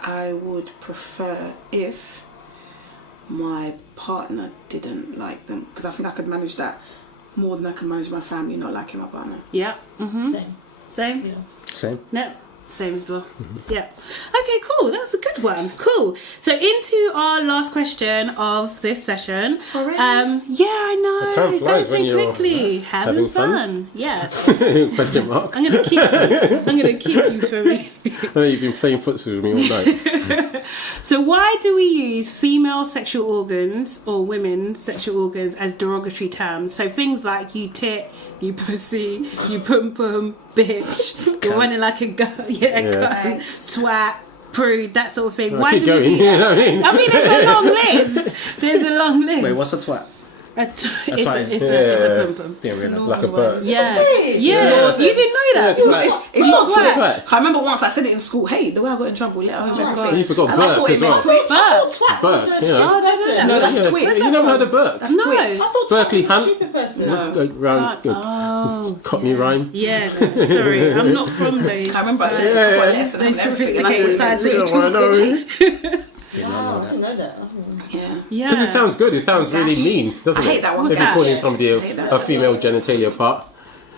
I would prefer if my partner didn't like them, because I think I could manage that more than I can manage my family not liking my partner. Yeah. Mm-hmm. Same. Same? Yeah. Same. No. Same as well. Yeah. Okay, cool. That's a good one. Cool. So into our last question of this session. Already? Yeah, I know. The time flies Goes when so you're quickly. Having fun. fun. Yes. Question mark. I'm gonna keep you. I'm gonna keep you for me. I know you've been playing footsie with me all night. So why do we use female sexual organs or women's sexual organs as derogatory terms? So things like you tit, you pussy, you pum pum, bitch, you're running like a girl, cunt, twat, prude, that sort of thing. Why keep do we going. do You know that? what I mean? I mean, there's a long list. There's a long list. Wait, what's a twat? It's twice. a pum pum. Didn't realise. Like a bird. Yeah. it? Yeah. You didn't know that? Yeah, it's It's not Twat. twat. I remember once I said it in school. Hey, the way I got in trouble, let her home everything. You forgot And I Burke thought as it meant well. twit. Burke. Burke, yeah. Oh, that's it. No, that's Yeah. twit. You never heard of Burke? That's No. twit. I thought Berkeley Twat was a Hunt. stupid person. Round Oh. Cockney rhyme. Yeah. No, sorry, I'm not from those. I remember I said it before a lesson. Those and everything, and I sophisticated thought it styles meant that you twit. talk. Wow, I didn't know that. Yeah. Yeah. Because it sounds good. It sounds really mean, doesn't I it? hate that one. If you're that? calling somebody hate that. a female genitalia part.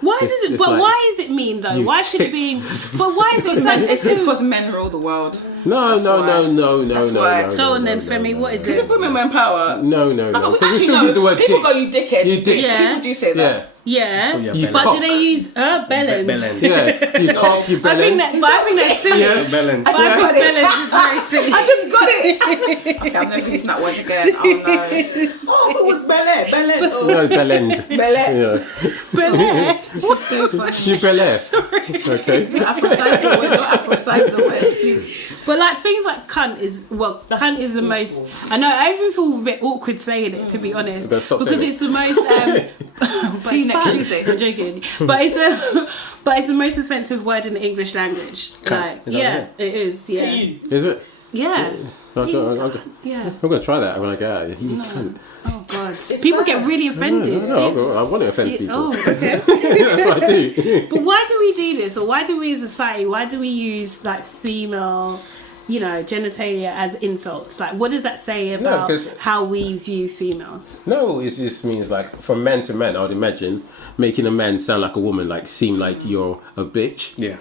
Why does It's it? But like, why is it mean though? you Why should it tits. be? But why is it? Like, It's because men rule the world. No. That's why. Go on then, Femi. What is Is it it? for women in power? No. Like, Because we actually, still no. use the word People dick. go, you dickhead. You dick. Yeah. People do say that. Yeah. Yeah. You But cock. do they use bellend? Bellend. Yeah. You cock, you I belly. think that's silly. Yeah. Bellend. I just I got think it. bellend is very silly. I just got it. Okay, I'm never using that word again. Oh no. Oh, it was Bele. Bele. Oh. No, belend. Bele. Yeah. Bellend. She's so funny. You belay. Okay. Afrocise the word, not Afrocise the word, please. But like things like cunt is cunt is the most. I know I even feel a bit awkward saying it, to be honest, Then stop because saying it's the most. See you next fun. Tuesday. I'm joking, but it's the most offensive word in the English language. Like, Is that yeah, it is. Yeah, Is it? yeah, I'm yeah. going to try that when I get out of here. You cunt. Oh God, people get really offended. No, I want to offend people. Oh, okay. That's what I do. But why do we do this, or why do we as a society? Why do we use like female, genitalia as insults? Like, what does that say about 'cause- how we view females? No, it just means like from men to men, I would imagine, making a man sound like a woman, like seem like you're a bitch. Yeah.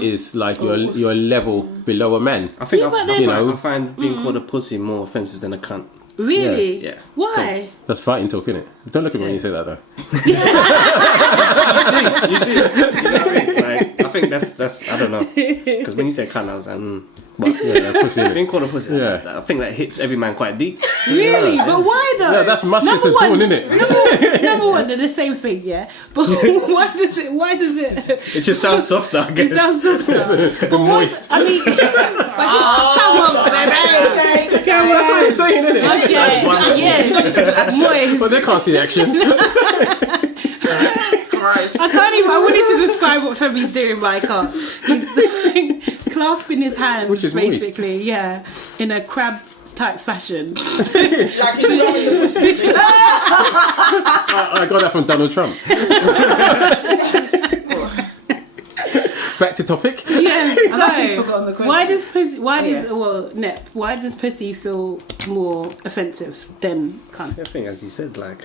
Is like you're a level below a man. I think Yeah, but then- I find being called a pussy more offensive than a cunt. Really? Yeah. Why? That's fighting talk, innit? Don't look at me when you say that though. You see, you know what I mean? Like, I think that's I don't know, because when you say cunt, I was like, but Yeah, pussy, innit? being called a pussy, Yeah. I think that hits every man quite deep. Really? But why though? Yeah, that's muskets Number at dawn, one- innit? Number one, they're the same thing, yeah. But why does it? It just sounds softer, I guess. It sounds softer. But what? I mean, come on, baby. Come That's what on. you're saying, innit? Yeah. Moist. But they can't see the action. Gross. I can't even. I wanted to describe what Femi's doing, but I can't. He's clasping his hands, Which is moist. basically, yeah, in a crab type fashion. Like it's not even I got that from Donald Trump. Back to topic. Yes. I've actually forgotten the question. Why does pussy? Why does Yeah. Nep? Why does pussy feel more offensive than cunt? I think, as you said, like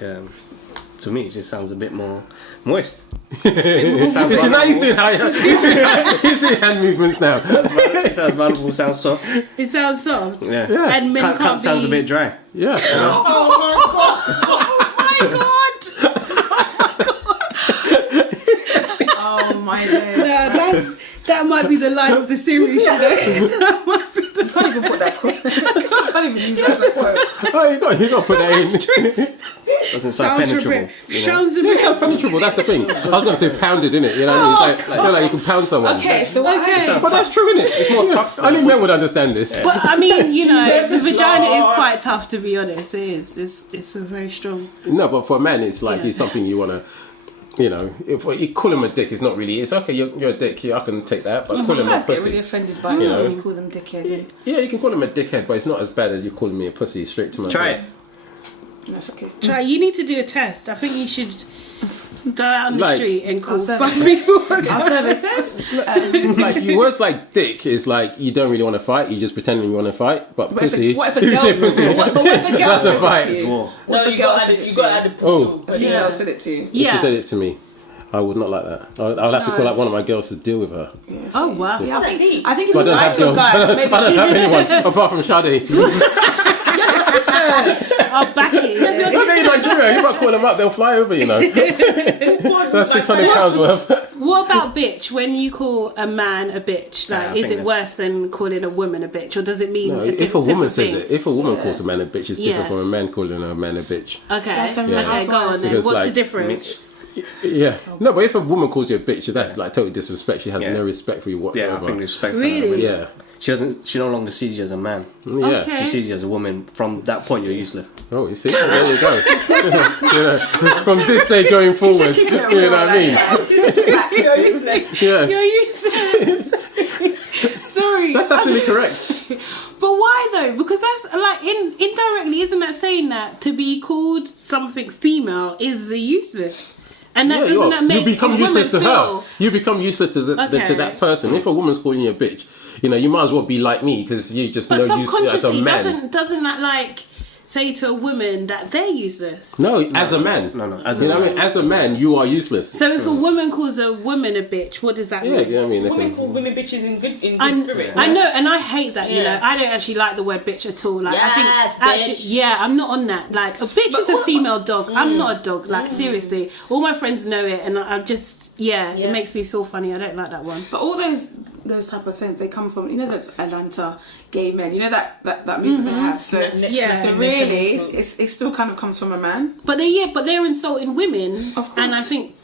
to me, it just sounds a bit more moist. Now he's doing he's doing hand movements now. It sounds valuable, sounds soft. It sounds soft. Yeah. Yeah. And men Cunt can't sounds be. a bit dry. Yeah. Oh my god! Oh my days. No, that might be the line of the series, you know. That might be the I can't even put that quote. I can't even use that as a quote. Oh, you got to put that in. Doesn't sound sounds a penetrable. bit. Sounds a It's bit. not penetrable, that's the thing. I was going to say pounded, innit? You know, it's like you can pound someone. Okay, so what Okay. But that's true, innit? It's more tough. Only men would understand this. But I mean, the Jesus vagina is Lord. quite tough, to be honest. It is. It's a very strong. No, but for a man, it's like Yeah. it's something you want to. If you call him a dick, it's not really. It's okay. You're a dick. I can take that. But call him a guys get pussy. really offended by You know. when you call them dickhead. Yeah, you can call him a dickhead, but it's not as bad as you calling me a pussy straight to my Try face. it. That's okay. Try. You need to do a test. I think you should go out on the Like- street and call I'll 5 people. Our services. Like words like dick is like you don't really want to fight. You just pretending you want to fight. But What if pussy, what if a you girl? say pussy. But what if a girl That's a says it fight. to It's you? war. No, What if a you girl got says to it you to got you? to add the Oh. pussy. A female said it to you. If you Yeah. said it to me, I would not like that. I'll have to call like one of my girls to deal with her. Oh wow. Yeah, Not deep. I think if But you I don't guy have to a girls. guy, I maybe don't have anyone apart from Sade. I'll back it. Yeah. They're in Nigeria. You might call them up. They'll fly over. That's 600 pounds worth. What about bitch? When you call a man a bitch, Yeah, I like, is think it that's- worse than calling a woman a bitch, or does it mean No, a if a different woman says thing? it, if a woman calls a man a bitch, it's Yeah. different from a man calling a man a bitch. Okay, Like a Yeah. okay, go on then. Because, What's the like, difference? Yeah. No, but if a woman calls you a bitch, that's like total disrespect. She has Yeah. no respect for you Yeah, whatsoever. I think respect. Really? Yeah. She no longer sees you as a man. Yeah. Okay. She sees you as a woman. From that point, you're useless. Oh, you see? There you go. You know, from this day going forward, you know what I mean? You're useless. Yeah. You're useless. Sorry. That's absolutely correct. But why though? Because that's like indirectly, isn't that saying that to be called something female is useless? And that doesn't that make you become a woman useless to feel... her. You become useless to to that person. If a woman's calling you a bitch, you know, you might as well be like me because you just But know you as a subconsciously, man. doesn't that like say to a woman that they're useless? No, as a man. No. You know what I mean? As a man, you are useless. So if a woman calls a woman a bitch, what does that Yeah, mean? you know what I mean? They Women can- call women bitches in good spirit. I know, and I hate that. You Yeah. know, I don't actually like the word bitch at all. Like, I Yes, think actually, bitch. yeah, I'm not on that. Like, a bitch is a female dog. I'm not a dog. Like, seriously, all my friends know it, and I just, it makes me feel funny. I don't like that one. But all those type of sayings, they come from, you know, those Atlanta gay men. You know that movement they have. So Yeah. so really, it still kind of comes from a man. But they're insulting women, Of course. and I think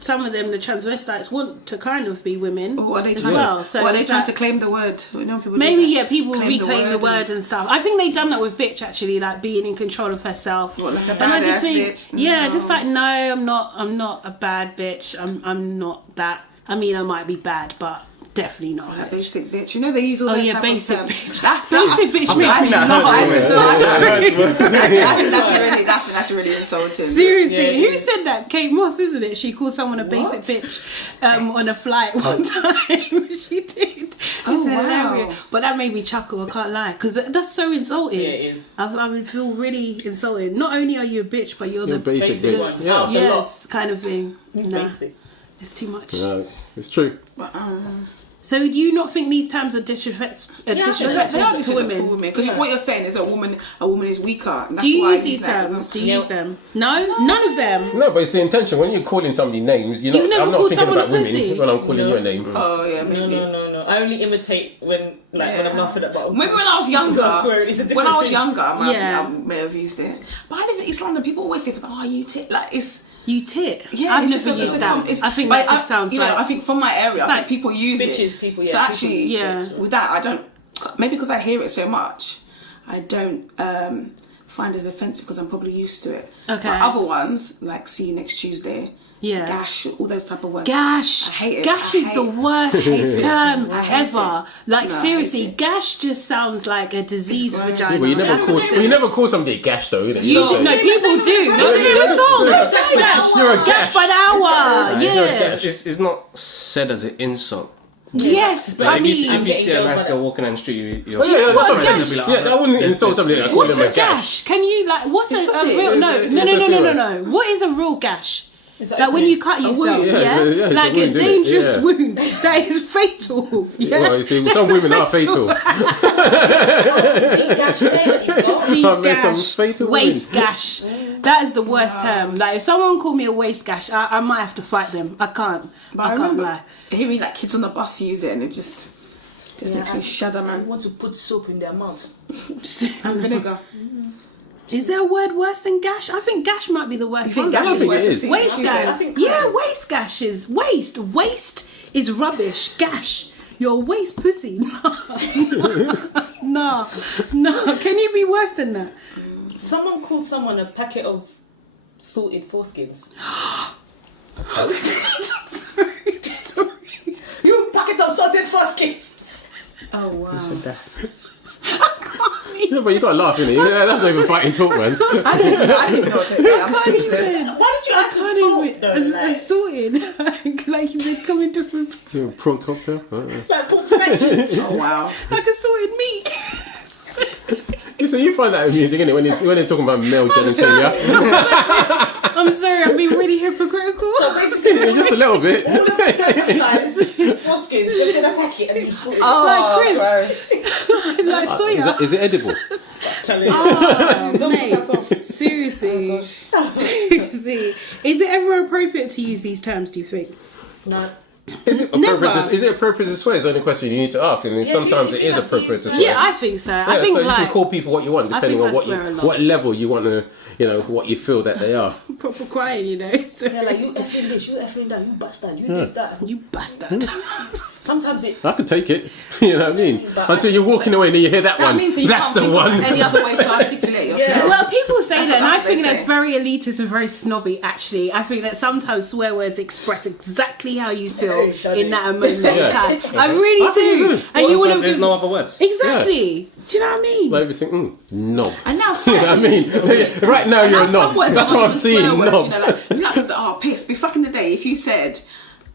some of them, the transvestites, want to kind of be women Or are they as trying well. to? So or are they it's trying like- to claim the word? You know, people do Maybe that. people Claim reclaim the word and stuff. I think they've done that with bitch actually, like being in control of herself. What, like a And I just badass think, bitch? yeah, No. just like no, I'm not a bad bitch. I'm not that. I mean, I might be bad, but definitely not a Like bitch. basic bitch. You know they use all Oh those yeah, type basic of bitch. That's Basic bitch makes me I laugh. think that's really insulting. Seriously, Yeah, who said that? Kate Moss, isn't it? She called someone a basic bitch on a flight one time. She did. Oh, It's wow. hilarious. But that made me chuckle, I can't lie. Because that's so insulting. Yeah, it is. I would feel really insulted. Not only are you a bitch, but you're You're the basic basic bitch. one. Yeah. Yeah. yes kind of thing. Nah, Basic. it's too much. No, it's true. So do you not think these terms are disrespectful They are to disrespectful women? women because what you're saying is a woman is weaker. And that's Do you why use these terms? Do you use them? No, none of them. No, but it's the intention. When you're calling somebody names, You've never I'm not called thinking someone about a pussy? women when I'm calling you a name. Oh yeah, maybe. No. I only imitate when I'm laughing at my Maybe when I was younger, I swear it's a different when I was thing. younger, Yeah. I may have used it. But I live in East London. People always say, "Oh, you tit," like it's. You tit. Yeah, I've it's never just a- used it's that. it's- I think but that just sounds you like... know, I think from my area, I like think people use bitches, it. people, So yeah, actually, Yeah. with that, I don't. Maybe because I hear it so much, I don't find it as offensive because I'm probably used to it. Okay. But other ones, like "see you next Tuesday," Yeah. "gash," all those type of words. Gash. I hate it. Gash I is hate the it. worst term I hate ever. it. Like No, I seriously, hate it. gash just sounds like a diseased gross. vagina. Yeah, but you never That's call somebody a gash though, innit? You don't do, no, say- people do. No, they do a song. Gash. You're a Gash gash. by the hour. You're a Yeah. gash. It's not said as an insult. Yes, But I if you mean, see a nice girl walking down the street, you're Oh, yeah, that's what I'm gash? saying. Yeah, I wouldn't insult somebody like what's calling them a gash? Can you like? What's a pussy. real? No, It's- no, it's no, a no, no, no, feeling. no. What is a real gash? It's Like when you cut yourself, wound. yeah, Yeah, it's a like a wound, innit? dangerous Yeah. wound that is fatal. Yeah, Well, you see, some women are fatal. gash there that you've got. Deep There's some gash, fatal waist gash. That is the worst term. Like if someone called me a waist gash, I might have to fight them. I can't. But I can't remember lie. hearing like kids on the bus use it, and it just makes me shudder, I man. want to put soap in their mouth. And vinegar. Is there a word worse than gash? I think gash might be the worst think one. gash I don't think worse it than is. see Waist you gash. I think Yeah, gash. waist gash is waist. Waist is rubbish. Gash. Your waist pussy. No. No. Can you be worse than that? Someone called someone a packet of salted foreskins. Sorry. You packet of salted foreskins. Oh wow. Yeah, but you gotta laugh, innit? Yeah, that's not even fighting talk, man. I don't even know what to say. I'm speechless. Why did you add the salt though? Assorted. Like they come in different... Yeah, prawn cocktail. Like pork scratchings. Oh wow. Like assorted meat. So you find that amusing, innit? When they're talking about male genitalia. I'm sorry, I'm being really hypocritical. Basically, Just a little bit. all of the circumcised foreskins just in a packet and you salt it. Like Chris. Like soya. Is it edible? Oh, mate. Seriously. Seriously. Is it ever appropriate to use these terms, do you think? No. Is it appropriate to swear? Is the only question you need to ask. And sometimes if it you is have to appropriate to use- swear. Yeah, I think so. I think so you like can call people what you want, depending on I swear a lot. what level you want to, what you feel that they are. proper crying, you know. So. Yeah, like you effing this, you effing that, you bastard, you this, that. You bastard. sometimes it. I could take it. You know what I mean? But Until you're walking away and then you hear that That one. means that you That's can't the think one. of any other way to articulate yourself. Well, people say That's that, and what I think they that's say. very elitist and very snobby, actually. I think that sometimes swear words express exactly how you feel in that moment in time. I really do. And you want There's to. no other words. Exactly. Do you know what I mean? Like everything, knob. And now, You know what I mean? Right now you're a knob. That's what I'm seeing, knob. You know, like, pissed. Back in the day, if you said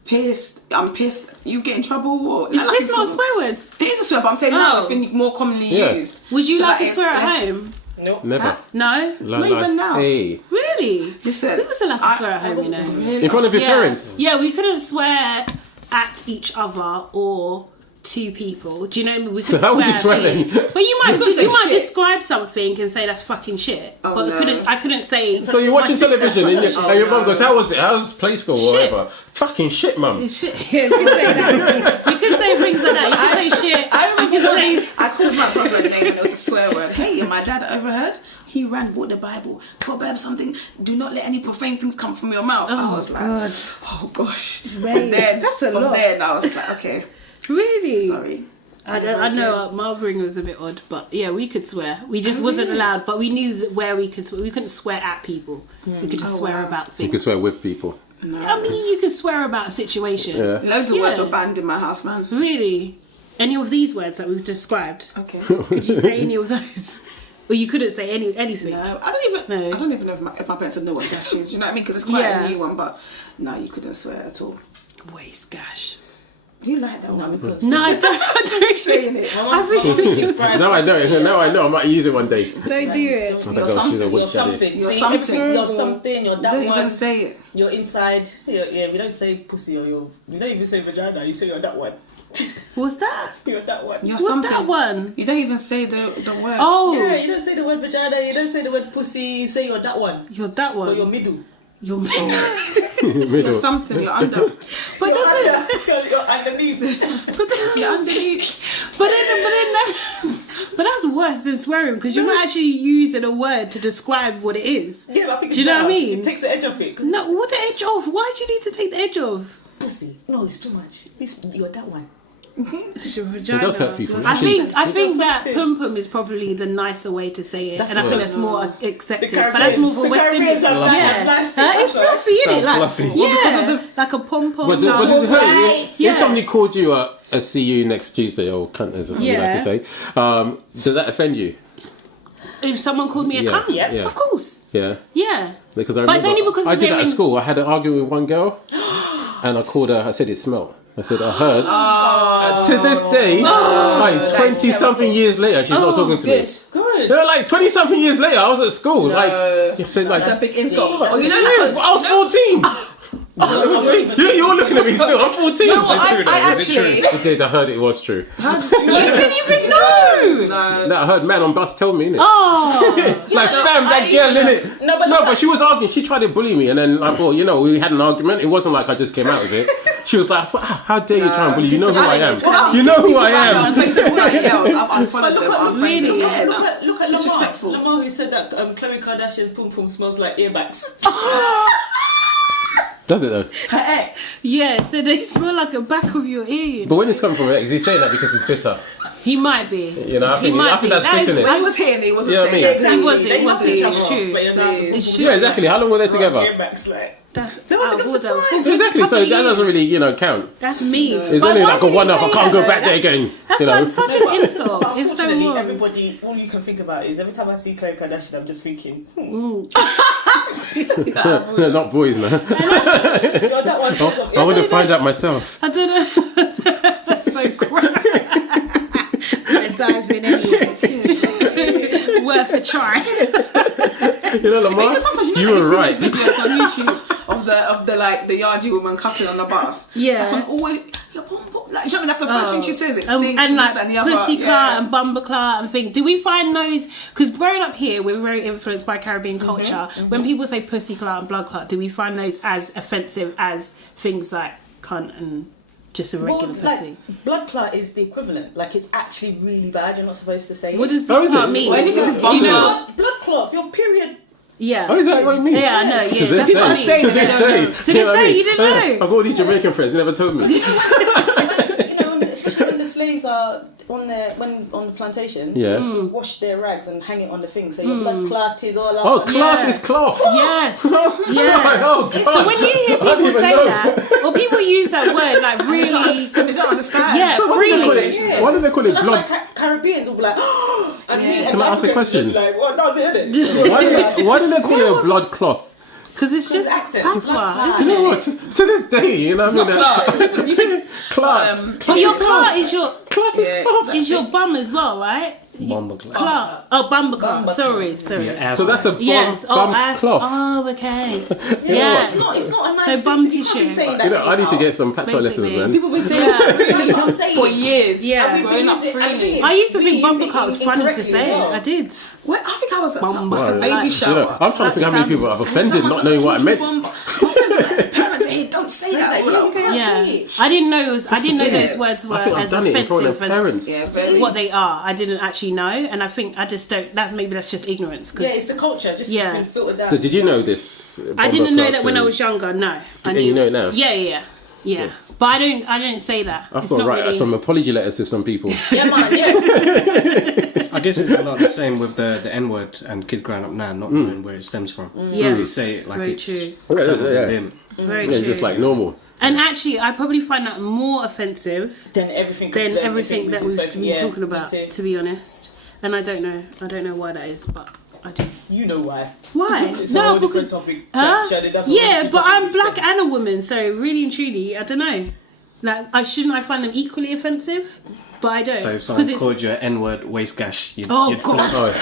pissed, I'm pissed, you get in trouble. Or Is this not swear words? It is a swear, but I'm saying now Oh. it's been more commonly Yeah. used. Would you So like that to is swear at less- home? Nope. Never. No? Not even now. Hey. Really? Listen, We was allowed to swear at home, you know. Really? In front of your Yeah. parents. Yeah, we couldn't swear at each other or to people. Do you know? We couldn't how would you swear at then? things. But you might could say you might shit. describe something and say that's fucking shit. Oh, but no. I couldn't say. So you're watching my sister- television and your mum goes, how was it? How's play school or Shit. whatever? Fucking shit, mum. Shit. Yeah, you can say that. You can say things like that. You can say shit. You can say. I called my brother a name and it was a swear word. Hey, and my dad overheard. He ran, bought the Bible, Proverbs something. Do not let any profane things come from your mouth. I was like, oh gosh. From then, that's a from lot. then, I was like, okay, Really? sorry. I know Marlborough was a bit odd, but yeah, we could swear. We just wasn't allowed, but we knew that where we could swear. We couldn't swear at people. We could just swear wow. about You things. can swear with people. I mean, you could swear about a situation. Yeah. Loads of words Yeah. were banned in my house, man. Really? Any of these words that we've described? Okay. Could you say any of those? Or you couldn't say anything? No, I don't even know if my parents would know what gash is. You know what I mean? Because it's quite Yeah. a new one. But no, you couldn't swear at all. Waste gash. You like that one? Because No, I don't. Saying it. Now I know. Now I know. I might use it one day. Don't do it. I think I'll use a You're witch at it. something. You're See, something. You're something. You're that Don't one. even say it. You're inside. Yeah, we don't say pussy or you're. We don't even say vagina. You say you're that one. What's that? You're that one. You're What's something. that one? You don't even say the word. Oh, Yeah, you don't say the word vagina. You don't say the word pussy. You say you're that one. you're that one. Or you're middle. You're You're Middle. something. You're under. but doesn't You're underneath. You're underneath. but that's worse than swearing because you're not actually using a word to describe what it is. Yeah, but I think Do you know what I mean? It takes the edge off it. 'cause No, what the edge off? Why do you need to take the edge off? pussy. No, it's too much. You're that one. It does hurt people. I think that pum pum is probably the nicer way to say it, and I think that's more accepted. But that's more for West Indians. It's fluffy, isn't it? Sounds Like, fluffy. yeah, like a pom pom. But does it hurt you? Yeah. If somebody called you a see you next Tuesday, or cunt as you like Yeah. to say, does that offend you? If someone called me a Yeah. cunt, Yeah. of course, Yeah. yeah. Because I But it's remember only because I did that at they're school. I had an argument with one girl, and I called her. I said it smelled. I said I heard. To this day, like 20 something years later, she's not talking to me. Good. Yeah, like 20 something years later, I was at school. Like, you said like, That's a big insult. Yeah. Oh, you know, yeah, like, I was 14. You're looking at me still. I'm 14. you know what? true though? I Is it true? actually. It did. I heard it was true. You didn't even know. No. No, I heard man on bus tell me, innit? Oh, Like, fam, that girl, innit? No, but but she was arguing. She tried to bully me, and then I thought, we had an argument. It wasn't like I just came out of it. She was like, how dare you try and bully? You know who I am. You know who I am. Facebook like girls. I've unfollowed them. I'm really? Look at Lamar. Disrespectful. Lamar who said that Khloe Kardashian's pum pum smells like earbags. Does it though? Her ex. yeah. So they smell like the back of your ear. But when it's coming from an ex, he's saying that because he's bitter. He might be. I think that's bitterness. When he was here and he wasn't You know what I saying mean? He wasn't. They It love wasn't. each It's other, true. but you're not- It's true. Yeah, exactly. How long were they together? Earbags, like. That's They were together hold for on. time. Exactly. So that doesn't really, count. That's mean. It's But only why like a did he one-off. I say can't that, go though? back there again. That's You know. like such an insult. But It's so unfortunately, wrong. everybody, all you can think about is every time I see Khloe Kardashian, I'm just thinking, No, not boys, man. you're that one. I want to find out myself. I don't know. That's so gross. I dive in anyway. Worth a try. Lamar, Sometimes you know were see right. those videos on YouTube of the like the yardie woman cussing on the bus. Yeah. That's when always your bum bum. Like, you know what I mean? That's the first thing she says. It And, stinks and like this, that, and the other. pussycat Yeah. and bumbleclat and thing. Do we find those? Because growing up here, we're very influenced by Caribbean culture. When people say pussycat and bloodclot, do we find those as offensive as things like cunt and just a regular pussy? Blood clot is the equivalent. Like, it's actually really bad. You're not supposed to say What it. does How is bloodclot it? mean? Well, anything with You know? Blood clot, your period. Yeah. Oh, is that what it means? Yeah, I know. Yeah, To this that's what I day. mean. To this day. To this day, you didn't know. I've got all these Jamaican friends, they never told me. You know, slaves are on the plantation, Yeah. they used to wash their rags and hang it on the thing, so your blood clot is all up. Oh, clot Yeah. is cloth. Yes. Yeah. Oh, God. So when you hear I didn't people even say know. that, or people use that word like really, They don't understand. yeah, So why do they call freely. it? Why do they call it That's blood? why Caribbeans will be like, and me and Can I ask a Africans question? just like, what does it, innit? Why do they call it a blood cloth? Because it's just accent. patois. You know what? To this day, you know what I mean? You think Clot. But your clot is your Clot is cloth. is your bum as well, right? Bomber cloth. Clot. Oh, bumper clot. Bumper Sorry. Yeah, ass So that's a Yes. bum ass- cloth. Oh, okay. Yes. It's not a nice So thing bum to be tissue. saying that. You know, I need to get some patois Basically. lessons, man. people been saying Yeah. That's what I'm saying. for years. Yeah. And we've growing been up using it- freely. I used to we think use bumper it clot was funny to incorrectly say. as well. I did. Well, I think I was at some Bumper. like a baby Like- shower. You know, I'm trying to think how many people I've offended not knowing what I meant. My friends were like, parents, hey, don't say that. Like, We're like, yeah, okay. Yeah. I didn't know it was. I didn't know thing. those words were I think I've as done it in front of offensive parents. Yeah, as very. what they are. I didn't actually know, and I think I just don't. That maybe that's just ignorance. Yeah, it's Because the culture. Just Yeah. it's been filtered down. So did you know this? I didn't know that when I was younger. No, I Yeah, knew. you know it now? Yeah. But I don't say that. I've It's got to not write really. some apology letters to some people. Yeah, man. Yeah. I guess it's a lot the same with the N word and kids growing up now not knowing where it stems from. Yes, They say it like very it's true. Yeah. them. Very Yeah, true. it's just like normal. And actually, I probably find that more offensive Then everything. than everything that we've spoken. been Yeah, talking me about. too. To be honest, and I don't know why that is, but I do. You know why? Why? It's a whole different because topic. Huh? Shadi, that's a whole yeah, different but topic. I'm black and a woman, so really and truly, I don't know. Like, I find them equally offensive, but I don't. So if 'Cause someone it's- called you an N-word waist gash, you'd, Oh, you'd God. flip.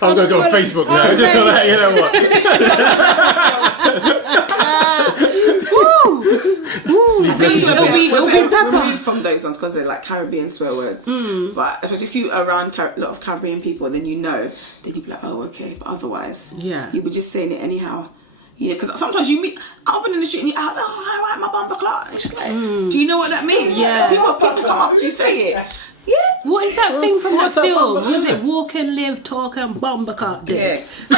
I'm going to go on Facebook now, just so that, you know what. it'll be pepper. removed from those ones because they're like Caribbean swear words. But especially if you are around a lot of Caribbean people, then you know, then you'd be like, oh, okay. But otherwise, Yeah. you were just saying it anyhow. Yeah, because sometimes you meet, I've been in the street and you're out, oh, all right, my bumper clock. It's just like, do you know what that means? Yeah. People come up to you say it. Yeah. What is that thing from that What's that film? bumper Was car? it Walk and Live, Talk and Bumper Car did? Yeah.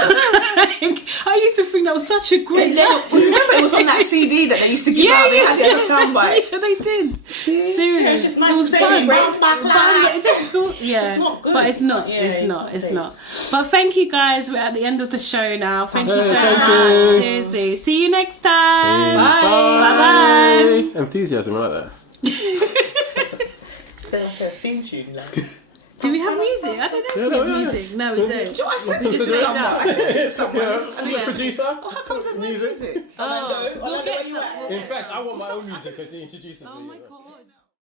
I used to think that was such a great And then, remember it was on that CD that they used to give out, they had it as a soundbite. Yeah, they did. Serious. Yeah, it's just nice it was to say fun. it, right? It just felt, yeah. It's not good. But it's not. Yeah, it's you not. can't It's say. not. But thank you guys. We're at the end of the show now. Thank you so thank much. you. Seriously. See you next time. Bye. Enthusiasm, I like that. Like a theme tune, like. Do we have music? I don't know if we have music. No, we don't. Do you know what? I sent it to someone. I sent it to someone. Yeah. Producer? How comes there's no music? Oh, Orlando, we'll get where you some. at? In fact, I want my own music as he introduces me. Oh my God.